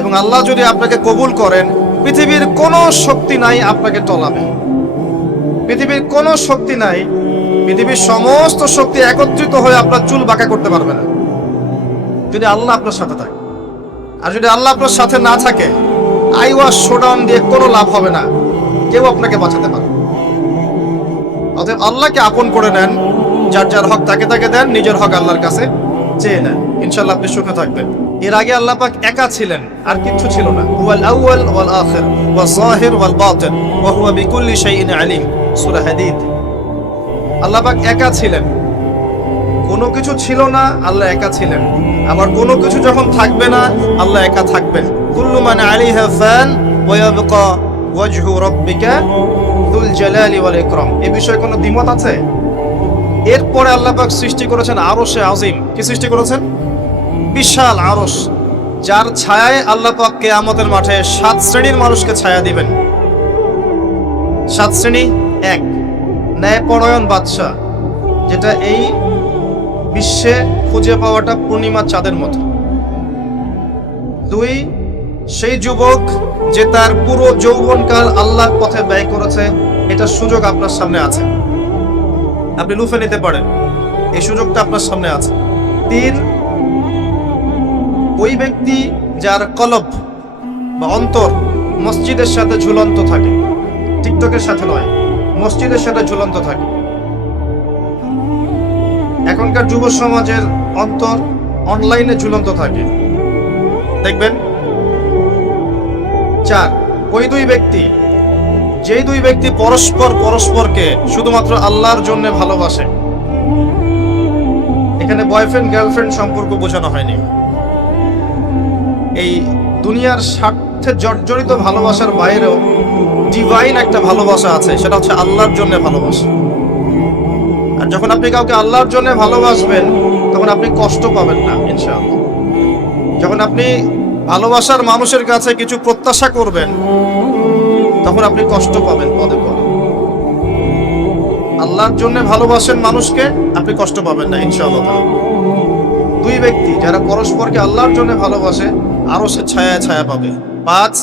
এবং আল্লাহ যদি আপনাকে কবুল করেন, পৃথিবীর কোনো শক্তি নাই আপনাকে টলাবে। পৃথিবীর কোনো শক্তি নাই, পৃথিবীর সমস্ত শক্তি একত্রিত হয়ে আপনার চুল বাঁকা করতে পারবে না, যদি আল্লাহ আপনার সাথে থাকে। আর যদি আল্লাহ আপনার সাথে না থাকে, আইওয়াস শোডাউন দিয়ে কোনো লাভ হবে না, কেউ আপনাকে বাঁচাতে পারে। অতএব আল্লাহকে আপন করে নেন, যার যার হক তাকে তাকে দেন, নিজের হক আল্লাহর কাছে চেয়ে নেন, ইনশাআল্লাহ আপনি সুখে থাকবেন। এর আগে আল্লাহ পাক একা ছিলেন, আর কিচ্ছু ছিল না। হুয়াল আউয়াল ওয়াল আখির ওয়াজ যাহির ওয়াল বাতিন ওয়া হুয়া বিকুল্লি শাইইন আলিম, সূরা হাদীদ। আল্লাহ পাক একা ছিলেন, কোনো কিছু ছিল না, আল্লাহ একা ছিলেন। আবার কোনো কিছু যখন থাকবে না, আল্লাহ একা থাকবেন। কুল্লু মান আলাইহা ফান ওয়া ইয়াবকা ওয়াজহু রাব্বিকা যুল জালালি ওয়াল ইকরাম। এই বিষয়ে কোনো দ্বিমত আছে? এরপরে আল্লাহ পাক সৃষ্টি করেছেন আরশে আজিম। কি সৃষ্টি করেছেন? বিশাল আরশ, যার ছায়ায় আল্লাহ পাক কিয়ামতের মাঠে 7 শ্রেণীর মানুষকে ছায়া দিবেন। 7 শ্রেণী: 1, ন্যায়পরায়ণ বাদশা, যেটা এই বিশ্বে খুঁজে পাওয়াটা পূর্ণিমার চাঁদের মতো। 2, সেই যুবক যে তার পুরো যৌবনকাল আল্লাহর পথে ব্যয় করেছে। এটা সুযোগ আপনার সামনে আছে, আপনি লুফে নিতে পারেন, এই সুযোগটা আপনার সামনে আছে। 3, ওই ব্যক্তি যার কলব বা অন্তর মসজিদের সাথে ঝুলন্ত থাকে, টিকটকের সাথে নয়, মসজিদের সাথে ঝুলন্ত থাকে। এখনকার যুব সমাজের অন্তর অনলাইনে ঝুলন্ত থাকে, দেখবেন। 4, ওই যেই দুই ব্যক্তি পরস্পরকে শুধুমাত্র আল্লাহর জন্য ভালোবাসে। এখানে বয়ফ্রেন্ড গার্লফ্রেন্ড সম্পর্ক বোঝানো হয়নি, এই দুনিয়ার স্বার্থে জর্জরিত ভালোবাসার বাইরেও ডিভাইন একটা ভালোবাসা আছে, সেটা হচ্ছে আল্লাহর জন্য ভালোবাসা। আর যখন আপনি কাউকে আল্লাহর জন্য ভালোবাসবেন, তখন আপনি কষ্ট পাবেন না ইনশাআল্লাহ। যখন আপনি ভালোবাসার মানুষের কাছে কিছু প্রত্যাশা করবেন, তখন আপনি কষ্ট পাবেন পদে পদে। আল্লাহর জন্য ভালোবাসেন মানুষকে, আপনি কষ্ট পাবেন না ইনশাআল্লাহ। 2 ব্যক্তি যারা পরস্পরকে আল্লাহর জন্য ভালোবাসে, আরো সে ছায়া ছায়া পাবে। 5,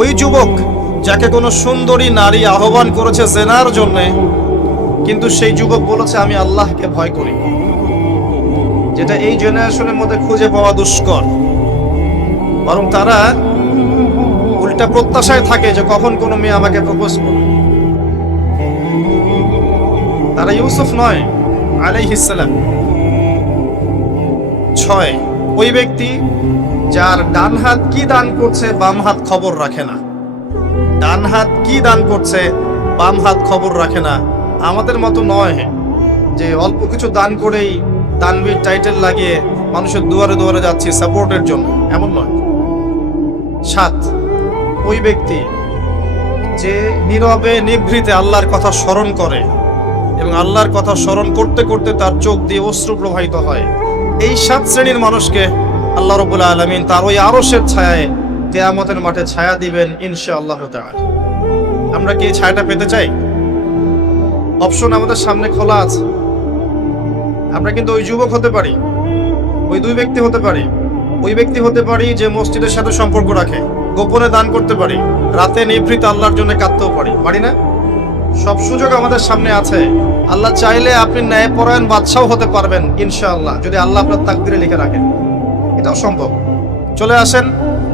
ওই যুবক যাকে কোনো সুন্দরী নারী আহ্বান করেছে জেনার জন্যে, কিন্তু সেই যুবক বলেছে আমি আল্লাহকে ভয় করি, যেটা এই জেনারেশনের মধ্যে খুঁজে পাওয়া দুষ্কর। বরং তারা উল্টা প্রত্যাশায় থাকে যে কখন কোনো মেয়ে আমাকে প্রপোজ করবে। তারা ইউসুফ নয় আলাইহিস সালাম। 6, ওই ব্যক্তি যার ডান হাত কি দান করছে, বাম হাত খবর রাখে না। ডান হাত কি দান করছে, বাম হাত খবর রাখে না। আমাদের মতো নয় যে অল্প কিছু দান করেই দানবীর টাইটেল লাগিয়ে মানুষের দুয়ারে দুয়ারে যাচ্ছি সাপোর্টের জন্য, এমন নয়। 7, ওই ব্যক্তি যে নীরবে নিভৃতে আল্লাহর কথা স্মরণ করে এবং আল্লাহর কথা স্মরণ করতে করতে তার চোখ দিয়ে অশ্রু প্রবাহিত হয়। এই 7 শ্রেণীর মানুষকে আল্লাহ রাব্বুল আলামিন তার ওই আরশের ছায়ায় কিয়ামতের মাঠে ছায়া দিবেন ইনশাআল্লাহ তাআলা। আমরা কি ছায়াটা পেতে চাই? অপশন আমাদের সামনে খোলা আছে। আমরা কিন্তু ওই যুবক হতে পারি, ওই 2 ব্যক্তি হতে পারি, ওই ব্যক্তি হতে পারি যে মসজিদের সাথে সম্পর্ক রাখে, গোপনে দান করতে পারি, রাতে নিভৃত আল্লাহর জন্য কাঁদতেও পারি না? সব সুযোগ আমাদের সামনে আছে। আল্লাহ চাইলে আপনি ন্যায়পরায়ণ বাদশাও হতে পারবেন ইনশাআল্লাহ, যদি আল্লাহ আপনার তাকদিরে লিখে রাখেন, এটাও সম্ভব। চলে আসেন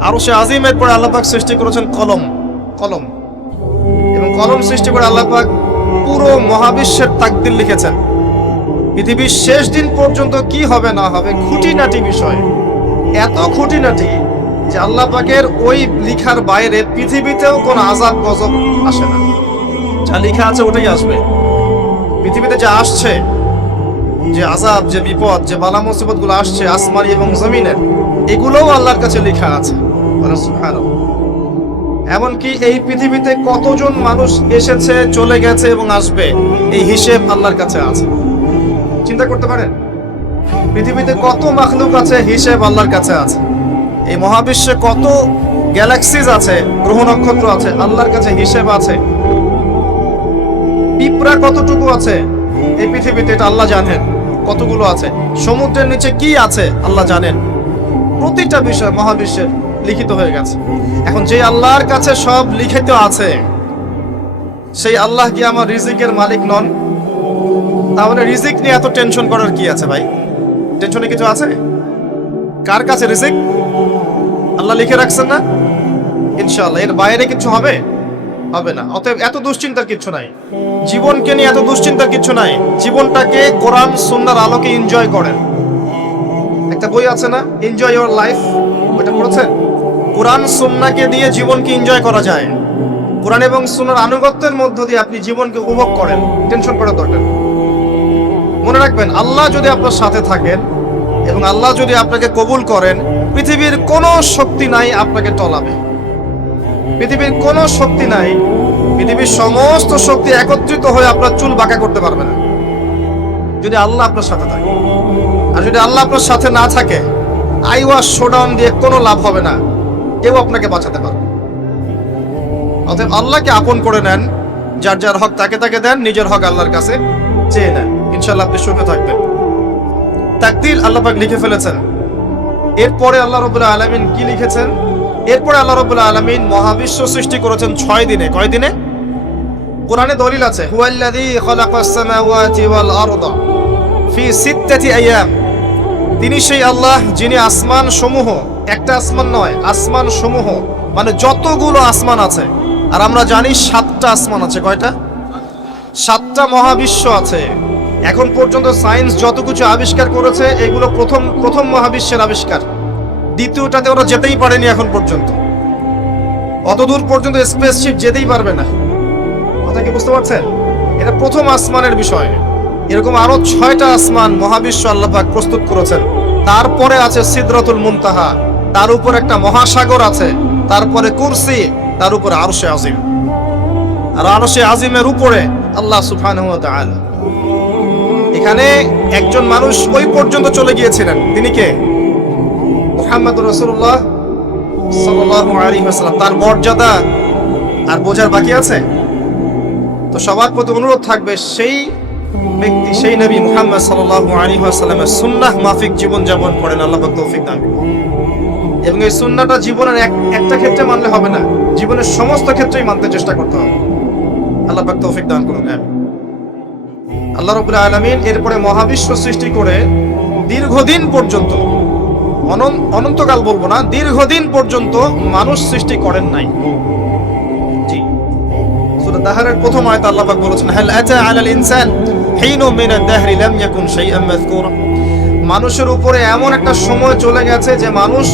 আরশে আজিমের পরে আল্লাহ পাক সৃষ্টি করেছেন কলম, এবং কলম সৃষ্টি করে আল্লাহ পাক পুরো মহাবিশ্বের তাকদির লিখেছেন। পৃথিবীর শেষ দিন পর্যন্ত কি হবে না হবে, খুঁটিনাটি বিষয়, এত খুঁটিনাটি যে আল্লাহ পাকের ওই লিখার বাইরে পৃথিবীতেও কোনো আযাব গজব আসে না। যা লেখা আছে ওটাই আসবে। পৃথিবীতে যা আসছে, যে আযাব, যে বিপদ, যে বালা মুসিবত গুলো আসছে আসমানি এবং জমিনের, এগুলোও আল্লাহর কাছে লেখা আছে। সুবহানাল্লাহ। এমনকি এই পৃথিবীতে কতজন মানুষ এসেছে, চলে গেছে এবং আসবে, এই হিসেব আল্লাহর কাছে আছে। চিন্তা করতে পারেন, পৃথিবীতে কত মাখলুক আছে, হিসেব আল্লাহর কাছে আছে। এই মহাবিশ্বে কত গ্যালাক্সিজ আছে, গ্রহ নক্ষত্র আছে, আল্লাহর কাছে হিসেব আছে। পিঁপড়া কতটুকু আছে এই পৃথিবীতে, এটা আল্লাহ জানেন কতগুলো আছে। সমুদ্রের নিচে কি আছে আল্লাহ জানেন। প্রতিটা বিষয় মহাবিশ্বের লিখিত হয়ে গেছে। এখন যে আল্লাহর কাছে সব লিখিত আছে, সেই আল্লাহ কি আমার রিজিকের মালিক নন? তাহলে রিজিক নিয়ে এত টেনশন করার কি আছে ভাই? টেনশনে কিছু আছে? কার কাছে রিজিক? আল্লাহ লিখে রাখছেন না? ইনশাআল্লাহ এর বাইরে কিছু হবে না। অতএব এত দুশ্চিন্তার কিছু নাই, জীবনকে নিয়ে এত দুশ্চিন্তার কিছু নাই। জীবনটাকে কোরআন সুন্নাহর আলোকে এনজয় করেন। একটা বই আছে না, এনজয় ইওর লাইফ, ওটা পড়েছেন? কোরআন সুন্নাহকে দিয়ে জীবনকে এনজয় করা যায়। কোরআন এবং সুন্নাহর আনুগত্যের মধ্য দিয়ে আপনি জীবনকে উপভোগ করেন, টেনশন করার দরকার। মনে রাখবেন, আল্লাহ যদি আপনার সাথে থাকেন এবং আল্লাহ যদি আপনাকে কবুল করেন, পৃথিবীর কোনো শক্তি নাই আপনাকে টলাবে। পৃথিবীর কোনো শক্তি নাই, পৃথিবীর সমস্ত শক্তি একত্রিত হয়ে আপনার চুল বাঁকা করতে পারবে না, যদি আল্লাহ আপনার সাথে থাকে। আর যদি আল্লাহ আপনার সাথে না থাকে, আইওয়াস শোডাউন দিয়ে কোনো লাভ হবে না, কেউ আপনাকে বাঁচাতে পারবে। অতএব আল্লাহকে আপন করে নেন, যার যার হক তাকে তাকে দেন, নিজের হক আল্লাহর কাছে চেয়ে নেন, ইনশাআল্লাহ আপনি সুখে থাকবেন। তাকদীর আল্লাহ পাক লিখে ফেলেছেন। এরপরে আল্লাহ রাব্বুল আলামিন কি লিখেছেন? এরপরে আল্লাহ রাব্বুল আলামিন মহাবিশ্ব সৃষ্টি করেছেন 6 দিনে। কয় দিনে? কোরআনে দলিল আছে, হুয়াল্লাযী খালাকাস সামাওয়াতি ওয়াল আরদা ফি সিত্তাতি আইয়াম। তিনি সেই আল্লাহ যিনি আসমান সমূহ, একটা আসমান নয়, আসমান সমূহ মানে যতগুলো আসমান আছে, আর আমরা জানি 7টা আসমান আছে। কয়টা? 7টা মহাবিশ্ব আছে। এখন পর্যন্ত সায়েন্স যত কিছু আবিষ্কার করেছে, এগুলো প্রথম মহাবিশ্বের আবিষ্কার। দ্বিতীয়টাতে ওরা যেতেই পারেনি এখন পর্যন্ত, অতদূর পর্যন্ত স্পেসশিপ যেতেই পারবে না। কথা কি বুঝতে পারছেন? এটা প্রথম আসমানের বিষয়। এরকম আরো 6টা আসমান মহাবিশ্ব আল্লাহ পাক প্রস্তুত করেছেন। তারপরে আছে সিদরাতুল মুনতাহা, তার উপর একটা মহাসাগর আছে, তারপরে কুরসি, তার উপর আরশে আজিম। আর আরশে আজিমের উপরে আল্লাহ সুবহানাহু ওয়া তাআলা। এখানে একজন মানুষ ওই পর্যন্ত চলে গিয়েছিলেন, তিনি কে? মুহাম্মদুর রাসূলুল্লাহ সাল্লাল্লাহু আলাইহি ওয়াসাল্লাম। তার মর্যাদা আর বোঝার বাকি আছে? তো সবার প্রতি অনুরোধ থাকবে, সেই ব্যক্তি, সেই নবী মুহাম্মদ সাল্লাল্লাহু আলাইহি ওয়াসাল্লামের সুন্নাহ মাফিক জীবন যাপন করেন। আল্লাহ পাক তৌফিক দান করুন। এবং এই সুন্নাহটা জীবনের একটা ক্ষেত্রে মানলে হবে না, জীবনের সমস্ত ক্ষেত্রেই মানতে চেষ্টা করতে হবে। আল্লাহ পাক তৌফিক দান করুন। আল্লাহ রাব্বুল আলামিন এরপরে মহাবিশ্ব সৃষ্টি করে দীর্ঘদিন পর্যন্ত, অনন্তকাল বলবো না, দীর্ঘদিন পর্যন্ত মানুষ সৃষ্টি করেন নাই। জি, সূরা দাহরের প্রথম আয়াতে আল্লাহ পাক বলেছেন, হাল আতা আলাল ইনসান হিনু মিনাদ দাহরি লাম ইয়াকুন শাইআন মাযকুরা। মানুষের উপরে এমন একটা সময় চলে গেছে যে মানুষ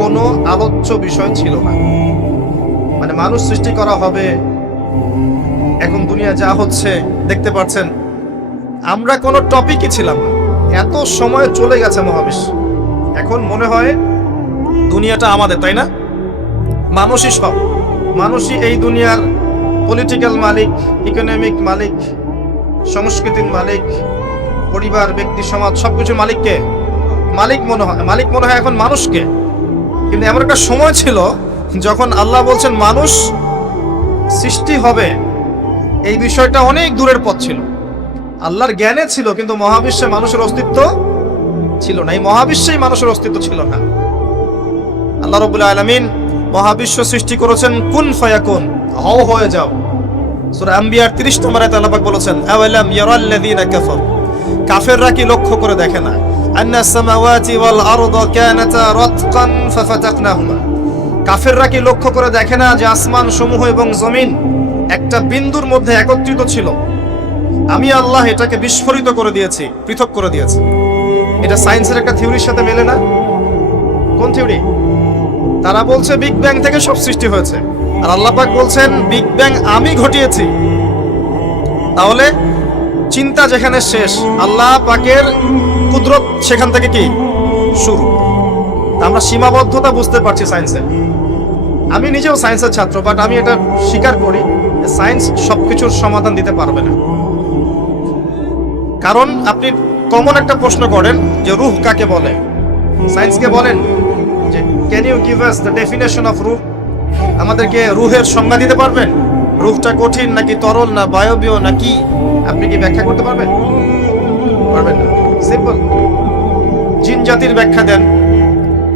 কোনো আলোচ্য বিষয় ছিল না। মানে মানুষ সৃষ্টি করা হবে, এখন দুনিয়া যা হচ্ছে দেখতে পাচ্ছেন, আমরা কোনো টপিকই ছিলাম না, এত সময় চলে গেছে মহাবিশ্ব। এখন মনে হয় দুনিয়াটা আমাদের, তাই না? মানুষই সব, মানুষই এই দুনিয়ার পলিটিক্যাল মালিক, ইকোনমিক মালিক, সংস্কৃতির মালিক, পরিবার, ব্যক্তি, সমাজ, সবকিছুর মালিককে মালিক মনে হয় এখন মানুষকে। কিন্তু এমন একটা সময় ছিল যখন আল্লাহ বলছেন মানুষ সৃষ্টি হবে, এই বিষয়টা অনেক দূরের পথ ছিল। আল্লাহর জ্ঞানে ছিল, কিন্তু মহাবিশ্বে মানুষের অস্তিত্ব ছিল না। এই মহাবিশ্বেই মানুষের অস্তিত্ব ছিল না। আল্লাহ রাব্বুল আলামিন মহাবিশ্ব সৃষ্টি করেছেন কুন ফায়াকুন, হও হয়ে যাও। সূরা আম্বিয়ার 30 নম্বর আয়াতে আল্লাহ পাক বলেছেন, আওয়ালাম ইয়ারাল্লাযীনা কাফারু, কাফেররা কি লক্ষ্য করে দেখে না, আন্নাস সামাওয়াতি ওয়াল আরদা কানাতা রাতকান ফাফাতাকনাহুমা, কাফেররা কি লক্ষ্য করে দেখে না যে আসমান সমূহ এবং জমিন একটা বিন্দুর মধ্যে একত্রিত ছিল, আমি আল্লাহ এটাকে বিস্ফোরিত করে দিয়েছি, পৃথক করে দিয়েছি। এটা সায়েন্সের একটা থিওরির সাথে মেলে না। কোন থিওরি? তারা বলছে বিগ ব্যাং থেকে সব সৃষ্টি হয়েছে, আর আল্লাহ পাক বলছেন বিগ ব্যাং আমি ঘটিয়েছি। তাহলে চিন্তা যেখানে শেষ, আল্লাহ পাকের কুদরত সেখান থেকে কি শুরু। আমরা সীমাবদ্ধতা বুঝতে পারছি সায়েন্সের। আমি নিজেও সায়েন্সের ছাত্র, বাট আমি এটা স্বীকার করি সায়েন্স সবকিছুর সমাধান দিতে পারবে না। কারণ আপনি কমন একটা প্রশ্ন করেন যে রূহ কাকে বলে, সায়েন্সকে বলেন যে can you give us the definition of রূহ, আমাদেরকে রূহের সংজ্ঞা দিতে পারবেন? রূহটা কঠিন নাকি তরল, না বায়বীয় নাকি, আপনি কি ব্যাখ্যা করতে পারবেন? পারবেন না। সিম্পল। জিন জাতির ব্যাখ্যা দেন,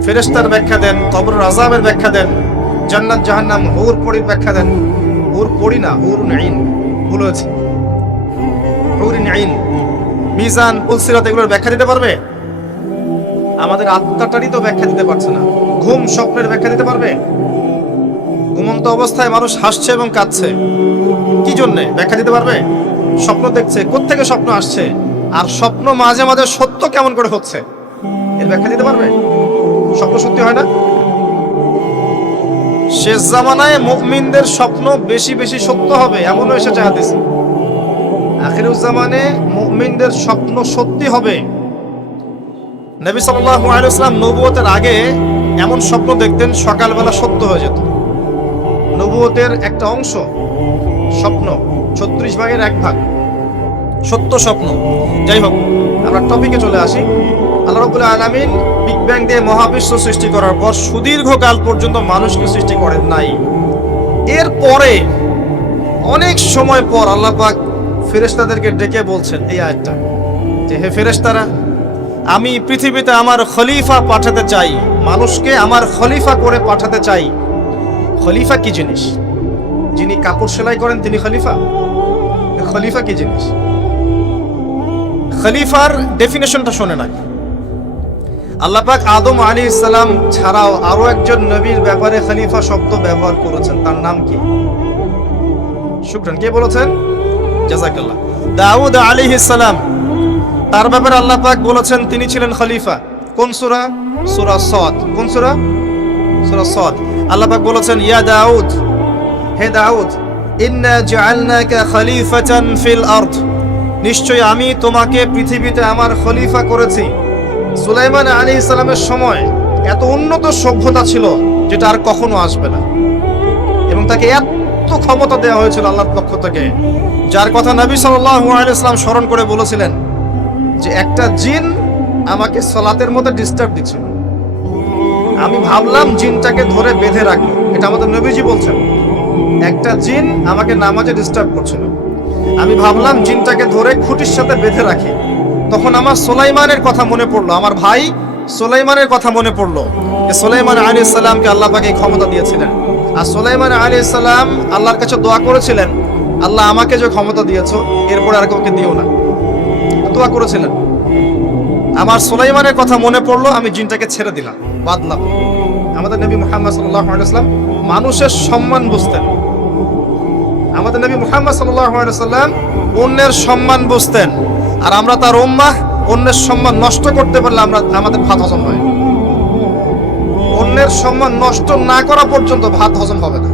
ফেরেশতার ব্যাখ্যা দেন, কবরের আযাবের ব্যাখ্যা দেন, জান্নাত জাহান্নাম, হুর পরীর ব্যাখ্যা দেন। হুর পরী না, হুরুন আইন, ভুল হয়েছে, হুরুন আইন, মিজান, পুলসিরাত, এগুলোর ব্যাখ্যা দিতে পারবে? আমাদের আত্মাটারই তো ব্যাখ্যা দিতে পারছে না। ঘুম, স্বপ্নের ব্যাখ্যা দিতে পারবে? ঘুমন্ত অবস্থায় মানুষ হাসছে এবং কাঁদছে, কি জন্যে ব্যাখ্যা দিতে পারবে? স্বপ্ন দেখছে, কোত্থেকে স্বপ্ন আসছে, আর স্বপ্ন মাঝে মাঝে সত্য কেমন করে হচ্ছে, এর ব্যাখ্যা দিতে পারবে? স্বপ্ন সত্যি হয় না? শেষ জামানায় মুমিনদের স্বপ্ন বেশি বেশি সত্য হবে এমনও এসেছে হাদিসে। আখিরুজ জামানে মুমিনদের স্বপ্ন সত্যি হবে। নবী সাল্লাল্লাহু আলাইহি ওয়াসাল্লাম নবুয়তের আগে এমন স্বপ্ন দেখতেন সকালবেলা সত্য হয়ে যেত। নবুয়তের একটা অংশ স্বপ্ন, 36 ভাগের 1 ভাগ সত্য স্বপ্ন। যাই হোক, আমরা টপিকে চলে আসি। আল্লাহ রাব্বুল আলামিন বিগ ব্যাং দিয়ে মহাবিশ্ব সৃষ্টি করার পর সুদীর্ঘ কাল পর্যন্ত মানুষকে সৃষ্টি করেন নাই। এরপরে অনেক সময় পর আল্লাহ পাক ফেরেশতাদেরকে ডেকে বলছেন এই আয়াতটা, যে হে ফেরেশতারা, আমি পৃথিবীতে আমার খলিফা পাঠাতে চাই, মানুষকে আমার খলিফা করে পাঠাতে চাই। খলিফা কি জিনিস? যিনি কাপড় সেলাই করেন তিনি খলিফা? খলিফা কি জিনিস? খলিফার ডেফিনেশনটা শোনে না। আল্লাহ পাক আদম আলাইহিস সালাম ছাড়াও আরো একজন নবীর ব্যাপারে খলিফা শব্দ ব্যবহার করেছেন, তার নাম কি? শুকরান, কে বলেছেন? জাযাকাল্লাহ। দাউদ আলাইহিস সালাম, তার ব্যাপারে আল্লাহ পাক বলেছেন তিনি ছিলেন খলিফা। কোন সূরা? সূরা সাদ। কোন সূরা? সূরা সাদ। আল্লাহ পাক বলেছেন ইয়া দাউদ, হে দাউদ, ইন্না জাআলনাকা খলিফাতান ফিল আরদ, নিশ্চয়ই আমি তোমাকে পৃথিবীতে আমার খলিফা করেছি। সুলাইমান আলাইহিস সালামের সময় এত উন্নত সভ্যতা ছিল যেটা আর কখনো আসবে না, এবং তাকে এত ক্ষমতা দেওয়া হয়েছিল আল্লাহর পক্ষ থেকে, যার কথা নবী সাল্লাল্লাহু আলাইহি ওয়াসাল্লাম স্মরণ করে বলেছিলেন যে একটা জিন আমাকে সালাতের মধ্যে ডিস্টার্ব দিচ্ছিল, আমি ভাবলাম জিনটাকে ধরে বেঁধে রাখবো। এটা আমাদের নবীজি বলছেন, একটা জিন আমাকে নামাজে ডিস্টার্ব করছিল, আমি ভাবলাম জিনটাকে ধরে খুঁটির সাথে বেঁধে রাখি। তখন আমার সুলাইমানের কথা মনে পড়লো, আমার ভাই সুলাইমানের কথা মনে পড়লো। সুলাইমান আলাইহিস সালামকে আল্লাহ পাক এই ক্ষমতা দিয়েছিলেন, আর সুলাইমান আলাইহিস সালাম আল্লাহর কাছে দোয়া করেছিলেন, আল্লাহ আমাকে যে ক্ষমতা দিয়েছো এরপরে আর কাউকে দিও না, দোয়া করেছিলেন। আমার সুলাইমানের কথা মনে পড়লো, আমি জিনটাকে ছেড়ে দিলাম, বাদলাম। আমাদের নবী মুহাম্মদ সাল্লাল্লাহু আলাইহি ওয়াসাল্লাম মানুষের সম্মান বুঝতেন। আমাদের নবী মুহাম্মদ সাল্লাল্লাহু আলাইহি ওয়াসাল্লাম অন্যের সম্মান বুঝতেন, আর আমরা তার উম্মাহ অন্যের সম্মান নষ্ট করতে পারলে আমাদের ভাত হজম হয়। অন্যের সম্মান নষ্ট না করা পর্যন্ত ভাত হজম হবে না।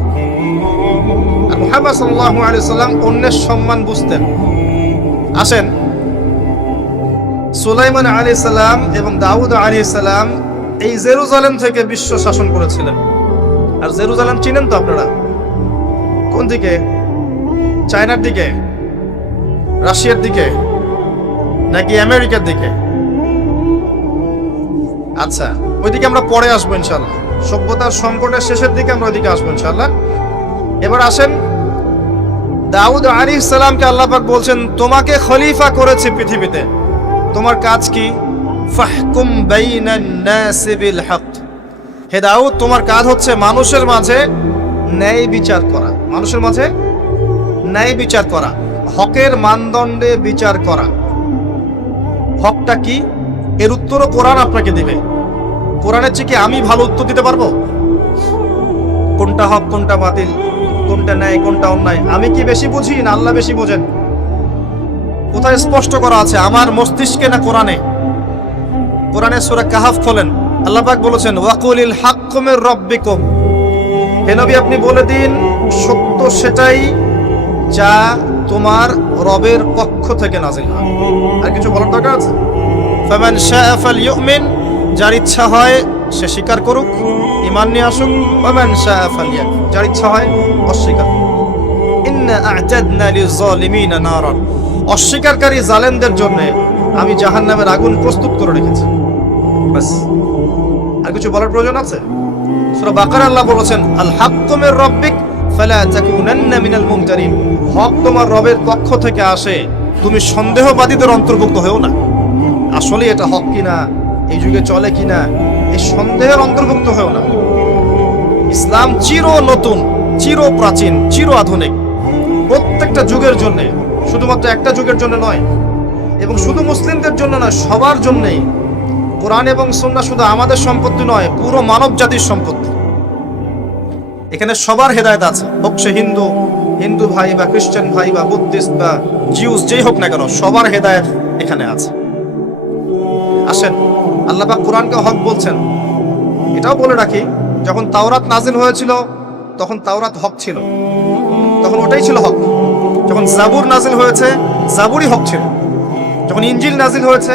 আর মুহাম্মদ সাল্লাল্লাহু আলাইহি ওয়াসাল্লাম অন্যের সম্মান বুঝতেন। আসেন, সুলাইমান আলাইহিস সালাম এবং দাউদ আলাইহিস সালাম এই জেরুজালেম থেকে বিশ্ব শাসন করেছিলেন। আর জেরুজালেম চিনেন তো আপনারা? কোন দিকে? চায়নার দিকে, রাশিয়ার দিকে, নাকি আমেরিকার দিকে? আচ্ছা, ওইদিকে আমরা পরে আসবো ইনশাআল্লাহ। সভ্যতার সংকটের শেষের দিকে আমরা ওইদিকে আসবো ইনশাআল্লাহ। এবার আসেন, দাউদ আলাইহিস সালামকে আল্লাহ পাক বলছেন তোমাকে খলিফা করেছি পৃথিবীতে, তোমার কাজ কি? ফাহকুম বাইনান নাস বিল হক, হে দাউদ তোমার কাজ হচ্ছে মানুষের মাঝে ন্যায় বিচার করা, মানুষের মাঝে ন্যায় বিচার করা, হকের মানদণ্ডে বিচার করা। হকটা কি? এর উত্তরও কোরআন আপনাকে দিবে। কোরআনের চেয়ে কি আমি ভালো উত্তর দিতে পারবো? কোনটা হক, কোনটা বাতিল, কোনটা ন্যায়, কোনটা অন্যায়, আমি কি বেশি বুঝি না আল্লাহ বেশি বোঝেন? কোথায় স্পষ্ট করা আছে, আমার মস্তিষ্কে না কোরআনে? কোরআনে সূরা কাহাফ খোলেন, আল্লাহ পাক বলেছেন ওয়াকুলিল হাক্কু মির রাব্বিকুম, হে নবী আপনি বলে দিন সত্য সেটাই যা তোমার রবের পক্ষ থেকে নাযিল হয়। আর কিছু বলার দরকার আছে? ফামান শাআ ফালইউমিন, যার ইচ্ছা হয় সে স্বীকার করুক, ঈমান নিয়ে আসুক। ওয়ামান শাআ ফালইয়াকফুর, যার ইচ্ছা হয় অস্বীকার করুক। ইন্না আ'তাদনা লিয-যালিমিনা নারান, অস্বীকারী জালেমদের জন্য আমি জাহান্নামের আগুন প্রস্তুত করে রেখেছি। বাস, আর কিছু বলার প্রয়োজন আছে? সূরা বাকারা আল্লাহ বলেছেন আল হাক্কু মির রাব্বিক ফালা তাকুনান্না মিনাল মুমতারিন, হক তোমার রবের পক্ষ থেকে আসে, তুমি সন্দেহবাদীদের অন্তর্ভুক্ত হও না। আসলে এটা হক কিনা, এই যুগে চলে কিনা, এই সন্দেহের অন্তর্ভুক্ত হয়েও না। ইসলাম চির নতুন, চির প্রাচীন, চির আধুনিক, প্রত্যেকটা যুগের জন্য, শুধুমাত্র একটা যুগের জন্য নয়, এবং শুধু মুসলিমদের জন্য নয়, সবার জন্যই। কোরআন এবং সুন্নাহ শুধু আমাদের সম্পত্তি নয়, পুরো মানব জাতির সম্পত্তি। এখানে সবার হেদায়েত আছে, হোক সে হিন্দু ভাই বা খ্রিস্টান ভাই বা বুদ্ধিস্ট বা জিউস, যেই হোক না কেন, সবার হেদায়েত এখানে আছে। আসেন, আল্লাহ পাক কোরআনকে হক বলছেন। এটাও বলে রাখি, যখন তাওরাত নাজিল হয়েছিল তখন তাওরাত হক ছিল, তখন ওটাই ছিল হক। যখন জাবুর নাজিল হয়েছে, জাবুরই হক ছিল। যখন ইনজিল নাজিল হয়েছে,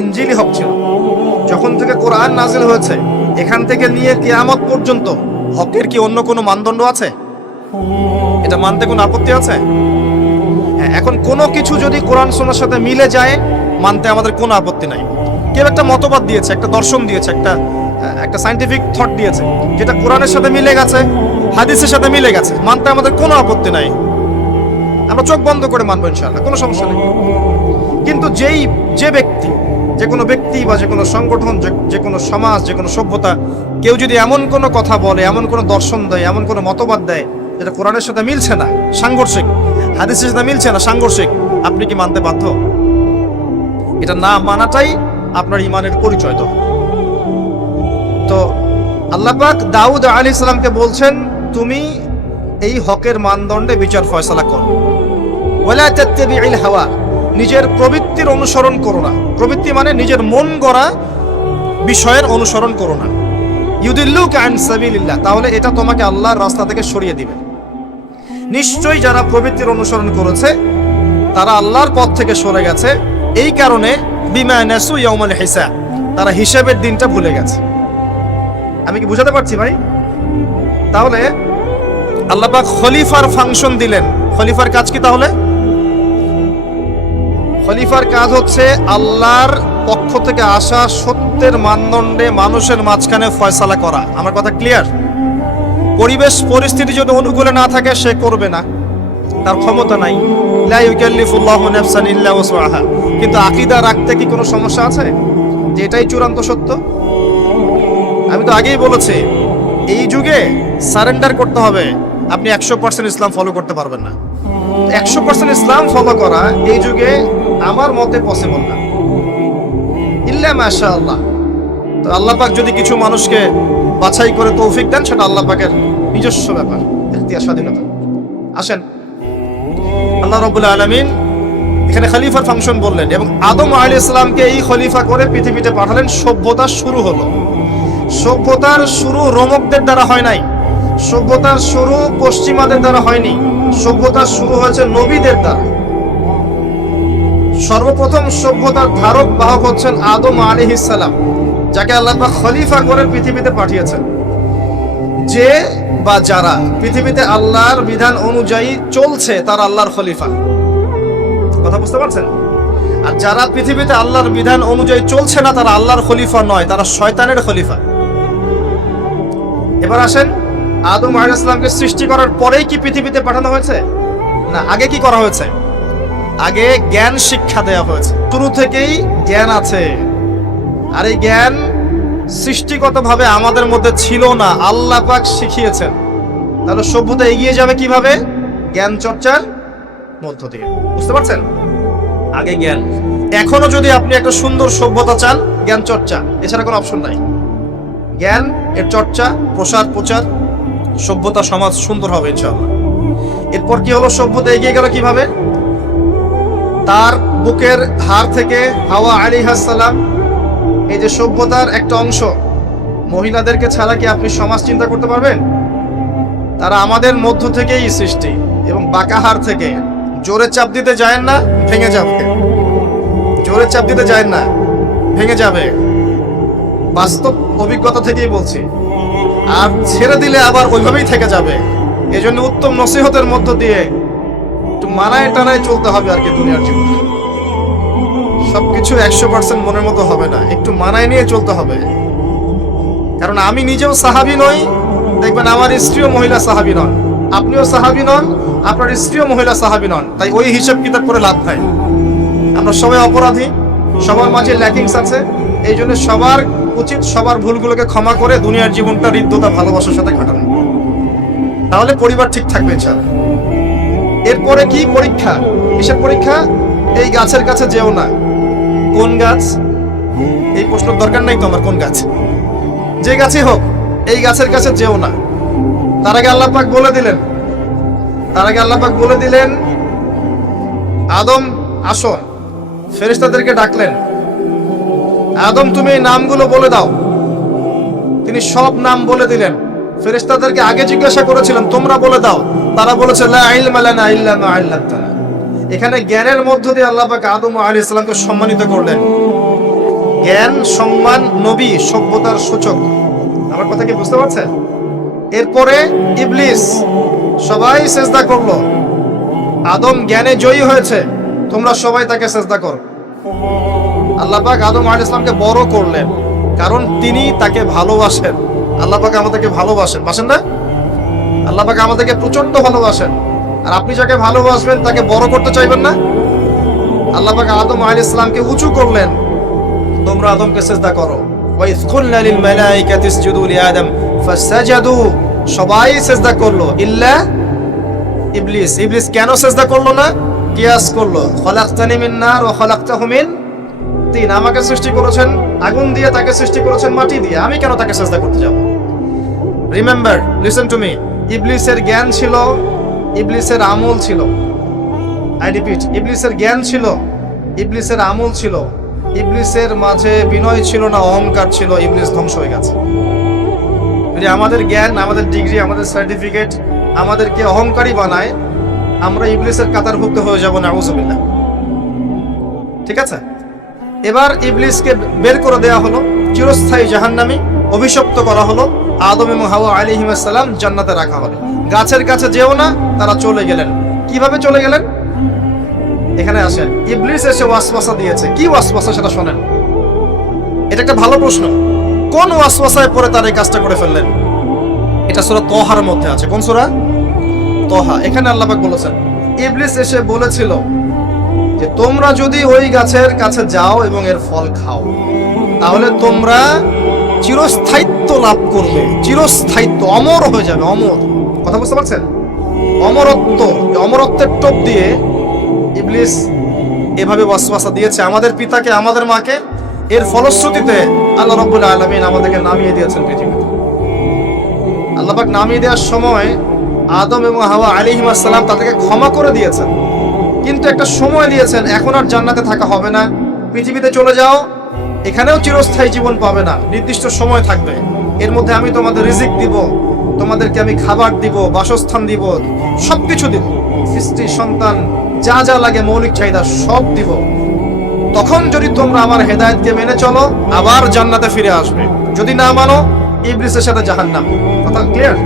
ইনজিলই হক ছিল। যখন থেকে কোরআন নাজিল হয়েছে, এখান থেকে নিয়ে কিয়ামত পর্যন্ত হকের কি অন্য কোনো মানদণ্ড আছে? এটা মানতে কোনো আপত্তি আছে? হ্যাঁ, এখন কোনো কিছু যদি কোরআন সুন্নাহর সাথে মিলে যায়, মানতে আমাদের কোনো আপত্তি নাই। কেউ একটা মতবাদ দিয়েছে, একটা দর্শন দিয়েছে, একটা সায়েন্টিফিক থট দিয়েছে, যেটা কোরআনের সাথে মিলে গেছে, হাদিসের সাথে মিলে গেছে, মানতে আমাদের কোনো আপত্তি নাই। আমরা চোখ বন্ধ করে মানবো, ইনশাআল্লাহ, কোনো সমস্যা নেই। কিন্তু যে কোনো ব্যক্তি বা যে কোনো সংগঠন, যে কোনো সমাজ, যে কোনো সভ্যতা, কেউ যদি এমন কোনো কথা বলে, এমন কোনো দর্শন দেয়, এমন কোনো মতবাদ দেয় যেটা কোরআনের সাথে মিলছে না, সাংঘর্ষিক, হাদিসের সাথে মিলছে না, সাংঘর্ষিক, আপনি কি মানতে বাধ্য? এটা না মানাটাই আপনার ঈমানের পরিচয়। তো আল্লাহ পাক দাউদ আলাইহিস সালামকে বলছেন, তুমি এই হকের মানদণ্ডে বিচার ফয়সালা করো। ওয়ালা তাত্তাবিউল হাওয়া, নিজের প্রবৃত্তির অনুসরণ করো না। প্রবৃত্তি মানে নিজের মন গড়া বিষয়ের অনুসরণ করো না। ইউদিল্লুকা আন সাবিলিল্লাহ, তাহলে এটা তোমাকে আল্লাহর রাস্তা থেকে সরিয়ে দিবে। নিশ্চয়ই যারা প্রবৃত্তির অনুসরণ করেছে তারা আল্লাহর পথ থেকে সরে গেছে। এই কারণে বিমা নাসু ইয়াউমাল হিসাব, তারা হিসাবের দিনটা ভুলে গেছে। আমি কি বুঝাতে পারছি ভাই? তাহলে আল্লাহ পাক খলিফার ফাংশন দিলেন। খলিফার কাজ কি তাহলে? খলিফার কাজ হচ্ছে আল্লাহর পক্ষ থেকে আসা সত্যের মানদণ্ডে মানুষের মাঝখানে ফয়সালা করা। আমার কথা ক্লিয়ার? পরিবেশ পরিস্থিতি যদি অনুকূলে না থাকে, সে করবে না, তার ক্ষমতা নাই। লা ইউকাল্লিফুল্লাহু নাফসান ইল্লা ওয়াসআহা। কিন্তু আকীদা রাখতে কি কোনো সমস্যা আছে যে এটাই চূড়ান্ত সত্য? আমি তো আগেই বলেছি, এই যুগে সারেন্ডার করতে হবে। আপনি 100% ইসলাম ফলো করতে পারবেন না। 100% ইসলাম ফলো করা এই যুগে আমার মতে পসিবল না, ইল্লা মাশাআল্লাহ। তো আল্লাহ পাক যদি কিছু মানুষকে বাছাই করে তৌফিক দেন, সেটা আল্লাহ পাকের নিজস্ব ব্যাপার, ইখতিয়ার, স্বাধীনতা। আসেন, আল্লাহ রাব্বুল আলামিন এখানে খলিফার ফাংশন বললেন, এবং আদম আলাইহিস সালামকে এই খলিফা করে পৃথিবীতে পাঠালেন। সভ্যতা শুরু হলো। সভ্যতার শুরু রোমকদের দ্বারা হয় নাই, সভ্যতার শুরু পশ্চিমাদের দ্বারা হয়নি, সভ্যতার শুরু হয়েছে নবীদের দ্বারা। সর্বপ্রথম সভ্যতার ধারক বাহক হচ্ছেন আদম আলাইহিস সালাম, যাকে আল্লাহ পাক খলিফা করে পৃথিবীতে পাঠিয়েছেন। যে বা যারা পৃথিবীতে আল্লাহর বিধান অনুযায়ী চলছে, তারা আল্লাহর খলিফা। কথা বুঝতে পারছেন? আর যারা পৃথিবীতে আল্লাহর বিধান অনুযায়ী চলছে না, তারা আল্লাহর খলিফা নয়, তারা শয়তানের খলিফা। এবার আসেন, আদম আলাইহিস সালামকে সৃষ্টি করার পরেই কি পৃথিবীতে পাঠানো হয়েছে? না, আগে কি করা হয়েছে? আগে জ্ঞান শিক্ষা দেওয়া হয়েছে। শুরু থেকেই জ্ঞান আছে, আর এই জ্ঞান সৃষ্টিগতভাবে আমাদের মধ্যে ছিল না, আল্লাহ পাক শিখিয়েছেন। তাহলে সভ্যতা এগিয়ে যাবে কিভাবে? জ্ঞান চর্চার মধ্য দিয়ে। বুঝতে পারছেন? আগে জ্ঞান। এখনো যদি আপনি একটা সুন্দর সভ্যতা চান, জ্ঞান চর্চা, এছাড়া কোনো অপশন নাই। জ্ঞান এর চর্চা, প্রচার, সভ্যতা, সমাজ সুন্দর হবে ইনশাআল্লাহ। এরপর কি হলো? সভ্যতা এগিয়ে গেল কিভাবে? তার বুকের হাড় থেকে হাওয়া আলাইহিস সালাম, এই যে সভ্যতার একটা অংশ, মহিলাদেরকে ছাড়া কি আপনি সমাজ চিন্তা করতে পারবেন? তারা আমাদের মধ্য থেকেই সৃষ্টি, এবং বাঁকা হাড় থেকে। জোরে চাপ দিতে যায় না, ভেঙে যাবে। জোরে চাপ দিতে যায় না, ভেঙে যাবে। বাস্তব অভিজ্ঞতা থেকেই বলছি। আর ছেড়ে দিলে আবার ওইভাবেই থেকে যাবে। এজন্য উত্তম নসিহতের মধ্য দিয়ে একটু মানায় টানায় চলতে হবে আর কি। দুনিয়ার জীবনে সবকিছু 100% মনের মতো হবে না, একটু মানায় নিয়ে চলতে হবে। কারণ আমি নিজেও সাহাবী নই, দেখবেন আমার স্ত্রীও মহিলা সাহাবী নন, আপনিও সাহাবী নন, আপনার স্ত্রীও মহিলা সাহাবী নন। তাই ওই হিসাব কিতাব করে লাভ নাই। আমরা সবাই অপরাধী, সবার মাঝে ল্যাকিংস আছে। এই জন্য সবার উচিত সবার ভুলগুলোকে ক্ষমা করে দুনিয়ার জীবনটা হৃদ্যতা ভালোবাসার সাথে কাটানো, তাহলে পরিবার ঠিক থাকবে ইনশাআল্লাহ। এরপরে কি পরীক্ষা? কিসের পরীক্ষা? এই গাছের কাছে যেও না। কোন গাছ? এই প্রশ্নের দরকার নাই তো আমার, কোন গাছ? যে গাছই হোক, এই গাছের কাছে যেও না। তার আগে আল্লাহ পাক বলে দিলেন আদম আসো। ফেরেশতাদেরকে ডাকলেন, আদম তুমি এই নামগুলো বলে দাও। তিনি সব নাম বলে দিলেন। ফেরেশতাদেরকে আগে জিজ্ঞাসা করেছিলেন তোমরা বলে দাও, তারা বলেছে লা ইলমা লানা ইল্লা মা আল্লামতানা। এখানে জ্ঞানের মধ্য দিয়ে আল্লাহ পাক আদম আলাইহিস সালামকে সম্মানিত করলেন। জ্ঞান, সম্মান, নবী, সভ্যতার সূচক। আমার কথা কি বুঝতে পারছেন? এরপরে ইবলিস, সবাই সেজদা করলো। আদম জ্ঞানে জয়ী হয়েছে, তোমরা সবাই তাকে সেজদা করো। আল্লাহ পাক আদম আলাইহিস সালামকে বড় করলেন, কারণ তিনি তাকে ভালোবাসেন। আল্লাহ পাক আমাদেরকে ভালোবাসেন, বাসেন না? আল্লাহ পাক আমাদেরকে প্রচন্ড ভালোবাসেন। আর আপনি যাকে ভালোবাসবেন তাকে বড় করতে চাইবেন না? আল্লাহ পাক আদম আলাইহিস সালামকে উঁচু করলেন, তোমরা আদমকে সিজদা করো। ওয়া ইয কুলনা লিল মালাইকাতি ইসজুদু লিআদম ফাসাজাদু, সবাই সিজদা করলো ইল্লা ইবলিস। ইবলিস কেন সিজদা করলো না? কিয়াস করলো, খলাকতানি মিন নার ওয়া খলাকতাহু মিন তিন। আমাকে সৃষ্টি করেছেন আগুন দিয়ে, তাকে সৃষ্টি করেছেন মাটি দিয়ে, আমি কেন তাকে সিজদা করতে যাব? Remember, listen to me. ইবলিসের জ্ঞান ছিল, ইবলিসের আমল ছিল। আই রিপিট, ইবলিসের জ্ঞান ছিল, ইবলিসের আমল ছিল। ইবলিসের মাঝে বিনয় ছিল না, অহংকার ছিল। ইবলিস ধ্বংস হয়ে গেছে। যদি আমাদের জ্ঞান, আমাদের ডিগ্রি, আমাদের সার্টিফিকেট আমাদেরকে অহংকারী বানায়, আমরা ইবলিসের কাতারভুক্ত হয়ে যাব, নাউযুবিল্লাহ। ঠিক আছে? এবার ইবলিসকে বের করে দেওয়া হলো, চিরস্থায়ী জাহান্নামী, অভিশপ্ত করা হলো। আদম এবং হাওয়া আলাইহিস সালাম জান্নাতে রাখা হলো। গাছের কাছে যেও না, তারা চলে গেলেন। কিভাবে চলে গেলেন? এখানে আসেন। ইবলিস এসে ওয়াসওয়াসা দিয়েছে। কি ওয়াসওয়াসা সেটা শোনেন। এটা একটা ভালো প্রশ্ন। কোন ওয়াসওয়াসায় পড়ে তারা এই কাজটা করে ফেললেন? এটা সূরা তহার মধ্যে আছে। কোন সূরা? তহা। এখানে আল্লাহ পাক বলেছেন, ইবলিস এসে বলেছিল যে তোমরা যদি ওই গাছের কাছে যাও এবং এর ফল খাও, তাহলে তোমরা চিরস্থায়িত্ব লাভ করবে। চিরস্থায়িত্ব, অমর হয়ে যাবে, অমর। কথা বুঝতে পারছেন? অমরত্ব। অমরত্বের টোপ দিয়ে ইবলিস এভাবে ওয়াসওয়াসা দিয়েছে আমাদের পিতাকে, আমাদের মাকে। এর ফলশ্রুতিতে আল্লাহ রাব্বুল আলামিন আমাদেরকে নামিয়ে দিয়েছেন পৃথিবীতে। আল্লাহ পাক নামিয়ে দেওয়ার সময় আদম এবং হাওয়া আলাইহিস সালাম তাদেরকে ক্ষমা করে দিয়েছেন, কিন্তু একটা সময় দিয়েছেন, এখন আর জান্নাতে থাকা হবে না, পৃথিবীতে চলে যাও। এখানেও চিরস্থায়ী জীবন পাবে না, নির্দিষ্ট সময় থাকবে। এর মধ্যে আমি তোমাদের রিজিক দিব, তোমাদেরকে আমি খাবার দিব, বাসস্থান দিব, সবকিছু দিব, স্ত্রী সন্তান যা যা লাগে, মৌলিক চাহিদা সব দিব। তখন যদি তোমরা আমার হেদায়েতকে মেনে চলো, আবার জান্নাতে ফিরে আসবে। যদি না মানো, ইবলিসের সাথে জাহান্নাম। কথা ক্লিয়ার?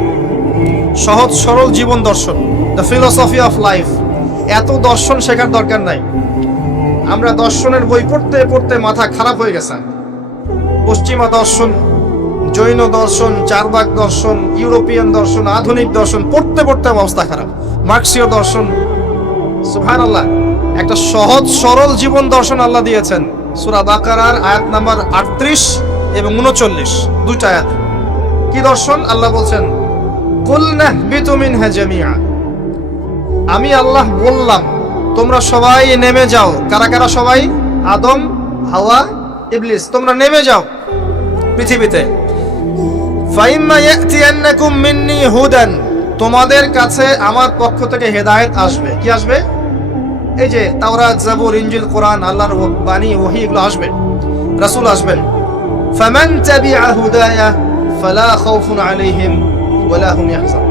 সহজ সরল জীবন দর্শন, দ্য ফিলোসফি অফ লাইফ। এত দর্শন শেখার দরকার নাই। আমরা দর্শনের বই পড়তে পড়তে মাথা খারাপ হয়ে গেছে। পশ্চিমা দর্শন, জৈন দর্শন, চারবাক দর্শন, ইউরোপিয়ান দর্শন, আধুনিক দর্শন পড়তে পড়তে অবস্থা খারাপ। মার্কসীয় দর্শন। সুবহানাল্লাহ। একটা সহজ সরল জীবন দর্শন আল্লাহ দিয়েছেন। সূরা বাকারার আয়াত নাম্বার 38 এবং 39, দুইটা আয়াত। কি দর্শন? আল্লাহ বলছেন, কুল নাহবিতু মিনহা জামিআ। আমি আল্লাহ বললাম তোমরা সবাই নেমে যাও। কারা কারা সবাই? আদম, হাওয়া, ইবলিস। তোমরা নেমে যাও পৃথিবীতে। ফাইম্মা ইয়াতিয়ান্নাকুম মিন্নি হুদান, তোমাদের কাছে আমার পক্ষ থেকে হেদায়েত আসবে। কি আসবে? এই যে তাওরাত, জাবুর, ইনজিল, কোরআন, আল্লাহর বাণী, ওহী, এগুলো আসবে। রাসূল আসবেন। ফামান তাবিআ হুদায়া ফালা খাউফুন আলাইহিম ওয়ালা হুম ইয়াহজানুন।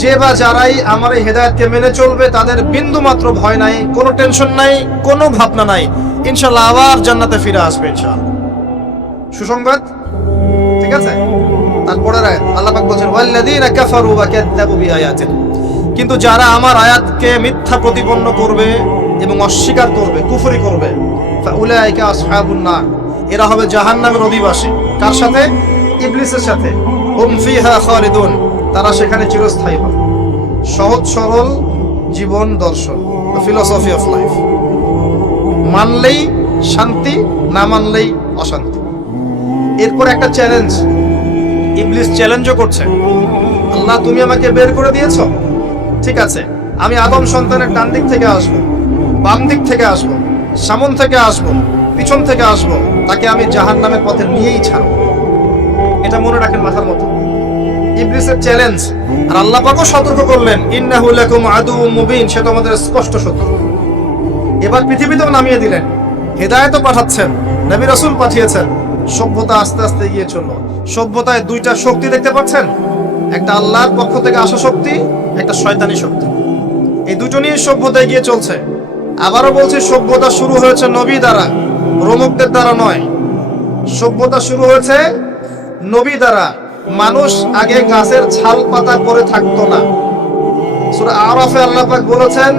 যে বা যারাই আমার এই হেদায়েতকে মেনে চলবে, তাদের বিন্দু মাত্র ভয় নাই, কোনো টেনশন নাই, কোনো ভাবনা নাই। ইনশাআল্লাহ আবার জান্নাতে ফিরে আসবে ইনশাআল্লাহ। সুসংবাদ। ঠিক আছে? তারপরের আয়াত আল্লাহ পাক বলেন, ওয়াল্লাযীনা কাফারু ওয়া কাযযাবু বিআয়াতিনা। কিন্তু যারা আমার আয়াতকে মিথ্যা প্রতিপন্ন করবে এবং অস্বীকার করবে, কুফরি করবে, ফাউলাইকা আসহাবুন নার, এরা হবে জাহান্নামের অধিবাসী। কার সাথে? ইবলিসের সাথে। হুম ফিহা খালিদুন, তারা সেখানে চিরস্থায়ী হবে। সহজ সরল জীবন দর্শন, দ্য ফিলোসফি অফ লাইফ। মানলেই শান্তি, না মানলেই অশান্তি। এরপর একটা চ্যালেঞ্জ, ইবলিস চ্যালেঞ্জও করছে, আল্লাহ তুমি আমাকে বের করে দিয়েছো, ঠিক আছে, আমি আদম সন্তানের ডান দিক থেকে আসবো, বাম দিক থেকে আসবো, সামন থেকে আসবো, পিছন থেকে আসবো, তাকে আমি জাহান্নামের পথে নিয়েই ছাড়বো। এটা মনে রাখেন মাথার মতো, ইবলিসের চ্যালেঞ্জ। আর আল্লাহ পাকও সতর্ক করলেন, ইন্নাহু লাকুম আদুউম মুবিন, সে তোমাদের স্পষ্ট শত্রু। এবার পৃথিবীতেও নামিয়ে দিলেন, হেদায়েতও পাঠাচ্ছেন, নবী রাসূল পাঠিয়েছেন। সভ্যতা আস্তে আস্তে এগিয়ে চলল। সভ্যতায় দুইটা শক্তি দেখতে পাচ্ছেন, একটা আল্লাহর পক্ষ থেকে আসা শক্তি, একটা শয়তানি শক্তি। এই দুটো নিয়ে সভ্যতা এগিয়ে চলছে। আবারও বলছি, সভ্যতা শুরু হয়েছে নবী দ্বারা, রোমকদের দ্বারা নয়। সভ্যতা শুরু হয়েছে নবী দ্বারা। মানুষ আগে গাছের ছাল পাতা পরে থাকতো না। সূরা আরাফে আল্লাহ পাক বলেছেন,